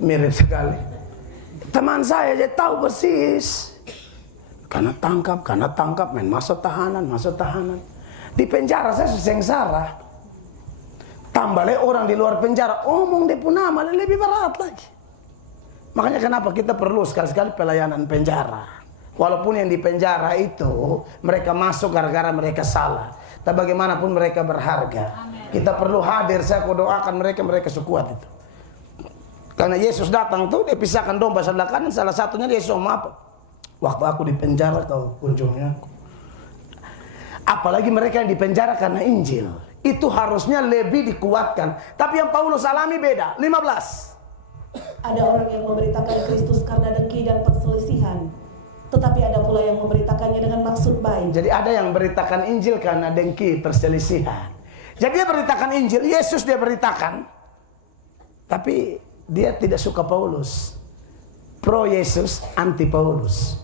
Mirip sekali. Teman saya dia tahu persis. Karena tangkap, main masuk tahanan. Di penjara saya sengsara. Tambah lagi orang di luar penjara, omong dia pun nama lebih berat lagi. Makanya kenapa kita perlu sekali-sekali pelayanan penjara. Walaupun yang di penjara itu mereka masuk gara-gara mereka salah. Tapi bagaimanapun mereka berharga. Amen. Kita perlu hadir, saya doakan mereka sekuat itu. Karena Yesus datang tuh dia pisahkan domba sebelah kanan, salah satunya Yesus apa? Waktu aku di penjara kau kunjungi aku. Apalagi mereka yang di penjara karena Injil. Itu harusnya lebih dikuatkan. Tapi yang Paulus alami beda. 15. Ada orang yang memberitakan Kristus karena dengki dan perselisihan, tetapi ada pula yang memberitakannya dengan maksud baik. Jadi ada yang beritakan Injil karena dengki, perselisihan. Jadi dia beritakan Injil, Yesus dia beritakan, tapi dia tidak suka Paulus. Pro Yesus, anti Paulus.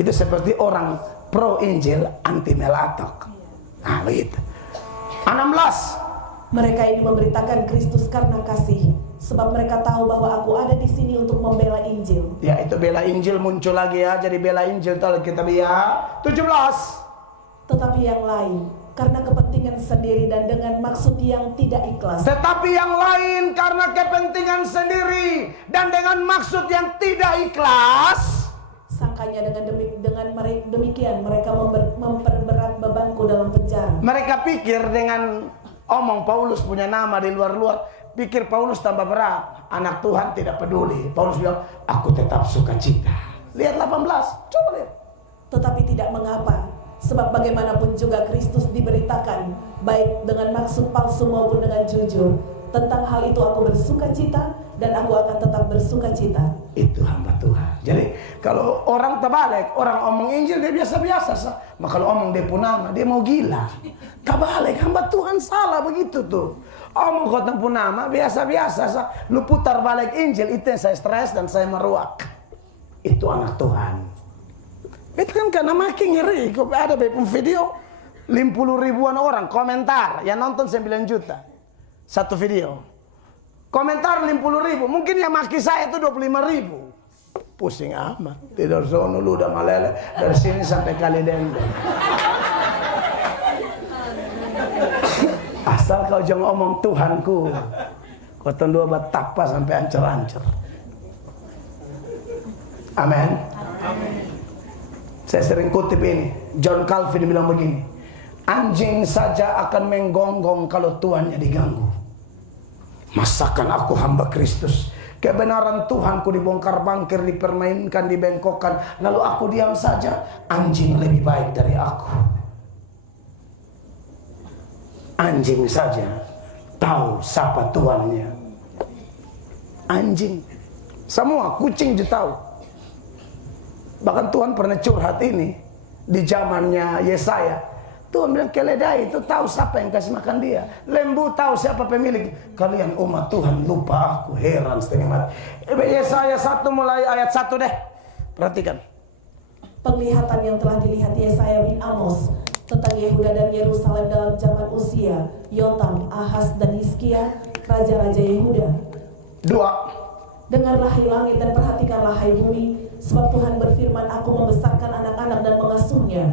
Itu seperti orang pro Injil, anti Mel Atok. Nah begitu. 16. Mereka ini memberitakan Kristus karena kasih, sebab mereka tahu bahwa aku ada di sini untuk membela Injil. Ya itu bela Injil muncul lagi ya, jadi bela Injil kalau kita lihat 17. Tetapi yang lain karena kepentingan sendiri dan dengan maksud yang tidak ikhlas. Tetapi yang lain karena kepentingan sendiri dan dengan maksud yang tidak ikhlas. Sangkanya dengan demikian mereka memperberat bebanku dalam penjara. Mereka pikir dengan omong Paulus punya nama di luar-luar, pikir Paulus tambah berat. Anak Tuhan tidak peduli. Paulus bilang, aku tetap sukacita. Lihat 18, coba lihat. Tetapi tidak mengapa, sebab bagaimanapun juga Kristus diberitakan, baik dengan maksud palsu maupun dengan jujur. Tentang hal itu aku bersukacita dan aku akan tetap bersukacita. Itu hamba Tuhan. Jadi kalau orang terbalik, orang omong Injil dia biasa-biasa. Maka kalau omong dia pun nama, dia mau gila. Terbalik, hamba Tuhan salah begitu tuh. Omong kota pun nama, biasa-biasa. Lu putar balik Injil, itu yang saya stres dan saya meruak. Itu anak Tuhan. Itu kan karena makin ngeri. Ada video 50 ribuan orang komentar, yang nonton 9 juta. Satu video. Komentar 50 ribu. Mungkin yang maki saya itu 25 ribu. Pusing amat. Tidur sono lu udah malele. Dari sini sampai Kali Dendeng. Asli. Asal kau jangan ngomong Tuhanku. Kau tunduk betapa sampai hancur-hancur. Amin. Saya sering kutip ini. John Calvin bilang begini. Anjing saja akan menggonggong kalau tuannya diganggu. Masakan aku hamba Kristus. Kebenaran Tuhanku dibongkar bangkir, dipermainkan, dibengkokkan. Lalu aku diam saja. Anjing lebih baik dari aku. Anjing saja tahu siapa tuannya. Anjing. Semua kucing juga tahu. Bahkan Tuhan pernah curhat ini di zamannya Yesaya. Tuhan bilang keledai itu tahu siapa yang kasih makan dia. Lembu tahu siapa pemilik. Kalian umat Tuhan lupa aku. Heran setengah mati. Yesaya 1 mulai ayat 1 deh. Perhatikan. Penglihatan yang telah dilihat Yesaya bin Amos tentang Yehuda dan Yerusalem dalam zaman Usia, Yotam, Ahaz, dan Hizkia, raja-raja Yehuda. 2. Dengarlah hai langit dan perhatikanlah hai bumi, sebab Tuhan berfirman, aku membesarkan anak-anak dan mengasuhnya,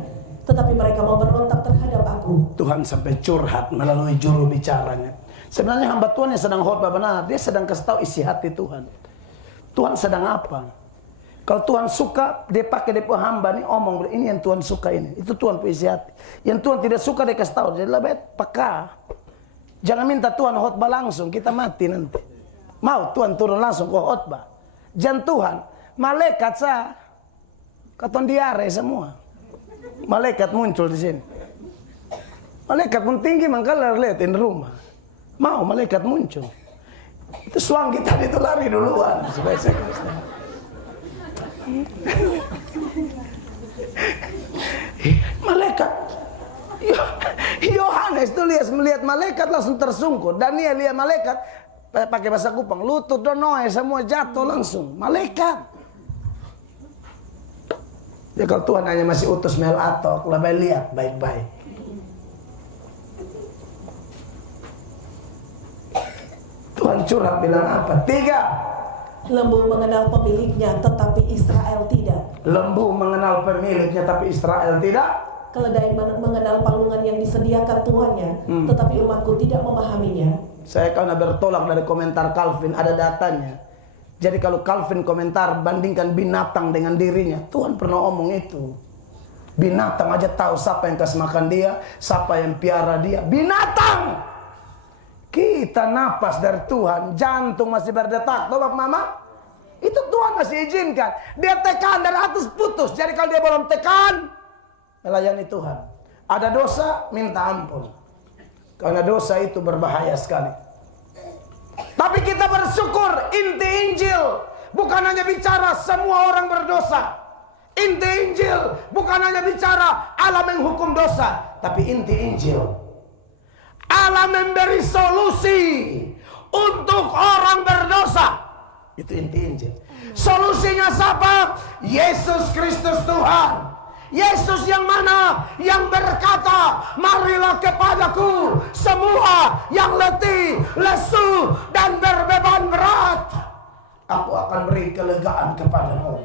tetapi mereka memberontak terhadap aku. Tuhan sampai curhat melalui juru bicaranya. Sebenarnya hamba Tuhan yang sedang khotbah benar, dia sedang kasih tahu isi hati Tuhan. Tuhan sedang apa? Kalau Tuhan suka, dia pakai dia hamba nih omong, ini yang Tuhan suka ini. Itu Tuhan punya isi hati. Yang Tuhan tidak suka dia kasih tahu. Jadi lebih peka. Jangan minta Tuhan khotbah langsung, kita mati nanti. Mau Tuhan turun langsung ke khotbah. Jangan Tuhan, malaikat sah. Katon diare semua. Malaikat muncul di sini. Malaikat pun tinggi mangkala lihatin rumah. Mau malaikat muncul. Itu suang kita itu lari duluan supaya saya kasih tahu. Malaikat Yohanes itu melihat malaikat langsung tersungkur. Daniel lihat malaikat pakai bahasa Kupang, lutut donoe semua jatuh langsung. Malaikat. Ya kalau Tuhan hanya masih utus Mel Atok, lebih lihat baik-baik. Tuhan curhat bilang apa? 3. Lembu mengenal pemiliknya, tetapi Israel tidak. Lembu mengenal pemiliknya, tapi Israel tidak. Keledai mengenal palungan yang disediakan tuannya, tetapi umatku tidak memahaminya. Saya karena bertolak dari komentar Calvin, ada datanya. Jadi kalau Calvin komentar bandingkan binatang dengan dirinya, Tuhan pernah omong itu. Binatang aja tahu siapa yang kasih makan dia, siapa yang piara dia. Binatang! Kita napas dari Tuhan, jantung masih berdetak, toh Bapak Mama? Itu Tuhan masih izinkan. Dia tekan dari atas putus. Jadi kalau dia belum tekan, melayani Tuhan. Ada dosa, minta ampun. Karena dosa itu berbahaya sekali. Tapi kita bersyukur, inti Injil bukan hanya bicara semua orang berdosa. Inti Injil bukan hanya bicara Allah menghukum dosa. Tapi inti Injil, Allah memberi solusi untuk orang berdosa. Itu inti Injil. Solusinya siapa? Yesus Kristus Tuhan. Yesus yang mana? Yang berkata, marilah kepadaku semua yang letih, lesu, dan berbeban berat. Aku akan beri kelegaan kepadamu.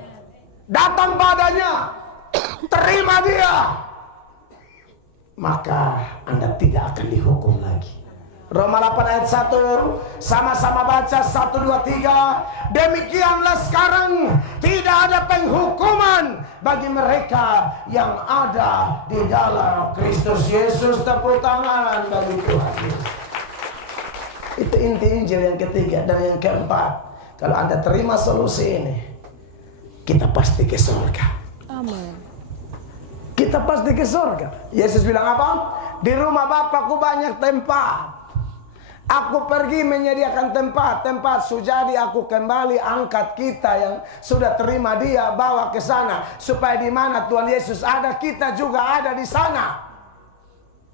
Datang padanya, terima dia. Maka Anda tidak akan dihukum lagi. Roma 8 ayat 1, sama-sama baca 1, 2, 3. Demikianlah sekarang tidak ada penghukuman bagi mereka yang ada di dalam Kristus Yesus. Tepuk tangan bagi Tuhan. Itu inti Injil yang ketiga. Dan yang keempat, kalau Anda terima solusi ini, kita pasti ke surga. Amin. Kita pasti ke surga. Yesus bilang apa? Di rumah Bapakku banyak tempat. Aku pergi menyediakan tempat sujadi aku kembali angkat kita yang sudah terima dia bawa ke sana supaya di mana Tuhan Yesus ada kita juga ada di sana.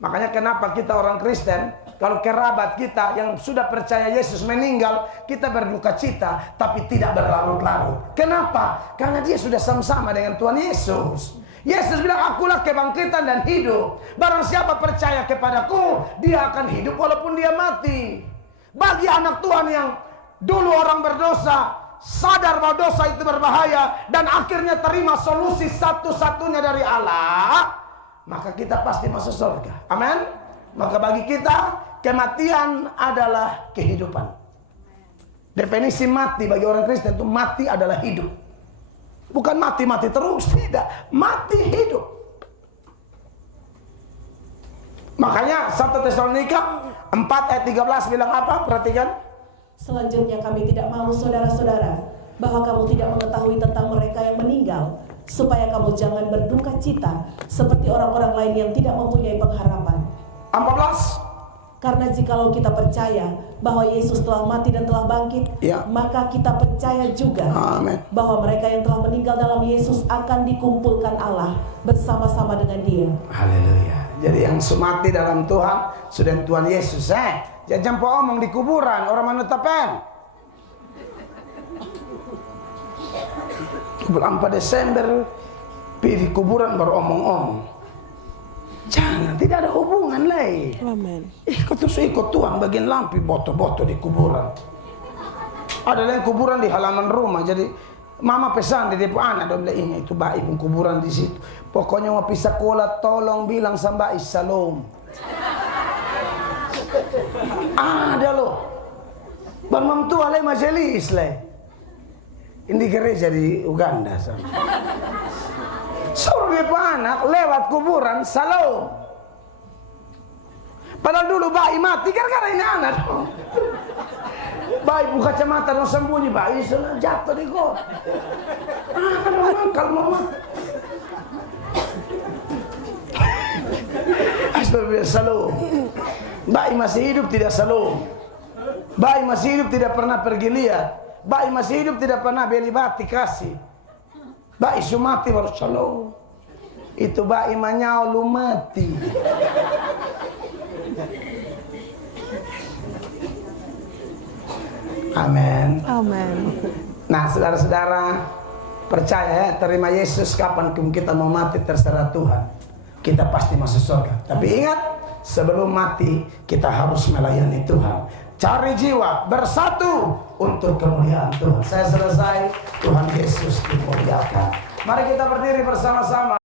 Makanya kenapa kita orang Kristen kalau kerabat kita yang sudah percaya Yesus meninggal kita berduka cita tapi tidak berlarut-larut. Kenapa? Karena dia sudah sama-sama dengan Tuhan Yesus. Yesus bilang, akulah kebangkitan dan hidup. Barang siapa percaya kepadaku, dia akan hidup walaupun dia mati. Bagi anak Tuhan yang dulu orang berdosa, sadar bahwa dosa itu berbahaya, dan akhirnya terima solusi satu-satunya dari Allah, maka kita pasti masuk surga. Amin. Maka bagi kita, kematian adalah kehidupan. Definisi mati bagi orang Kristen itu mati adalah hidup. Bukan mati-mati terus, tidak. Mati hidup. Makanya 1 Tesalonika 4 ayat 13 bilang apa? Perhatikan. Selanjutnya kami tidak mau saudara-saudara bahwa kamu tidak mengetahui tentang mereka yang meninggal, supaya kamu jangan berduka cita seperti orang-orang lain yang tidak mempunyai pengharapan. 14. Karena jikalau kita percaya bahwa Yesus telah mati dan telah bangkit, Ya. maka kita percaya juga Amin. bahwa mereka yang telah meninggal dalam Yesus akan dikumpulkan Allah bersama-sama dengan Dia. Haleluya. Jadi yang mati dalam Tuhan sudah Tuhan Yesus. Jangan omong di kuburan orang menetapkan. 24 Desember di kuburan baru omong-omong. Jangan, tidak ada hubungan lagi. Amin. Ikut Tuhan bagian lampi boto-boto di kuburan. Ada yang kuburan di halaman rumah. Jadi mama pesan di depo anak dong, ini itu baik pun kuburan di situ. Pokoknya mau pisah kola tolong bilang sama Mbak Salom. Ada loh. Bang Mam tua le majelis le. Ini gereja di Uganda sama. Suruh depo anak lewat kuburan Salom. Padahal dulu bayi mati gara-gara ini anak. Bayi buka kacamata dan sembunyi, bayi sana jatuh di got. Kalau mama. Astagfirullah, Salom. Bayi masih hidup tidak Salom. Bayi masih hidup tidak pernah pergi lihat. Bayi masih hidup tidak pernah beli bati kasih. Bayi sumati baru Salom. Itu bayi manyau lu mati. Amin. Amin. Nah, saudara-saudara, percaya ya, terima Yesus kapanpun kita mau mati terserah Tuhan. Kita pasti masuk surga. Tapi ingat, sebelum mati kita harus melayani Tuhan. Cari jiwa, bersatu untuk kemuliaan Tuhan. Saya selesai, Tuhan Yesus dimuliakan. Mari kita berdiri bersama-sama.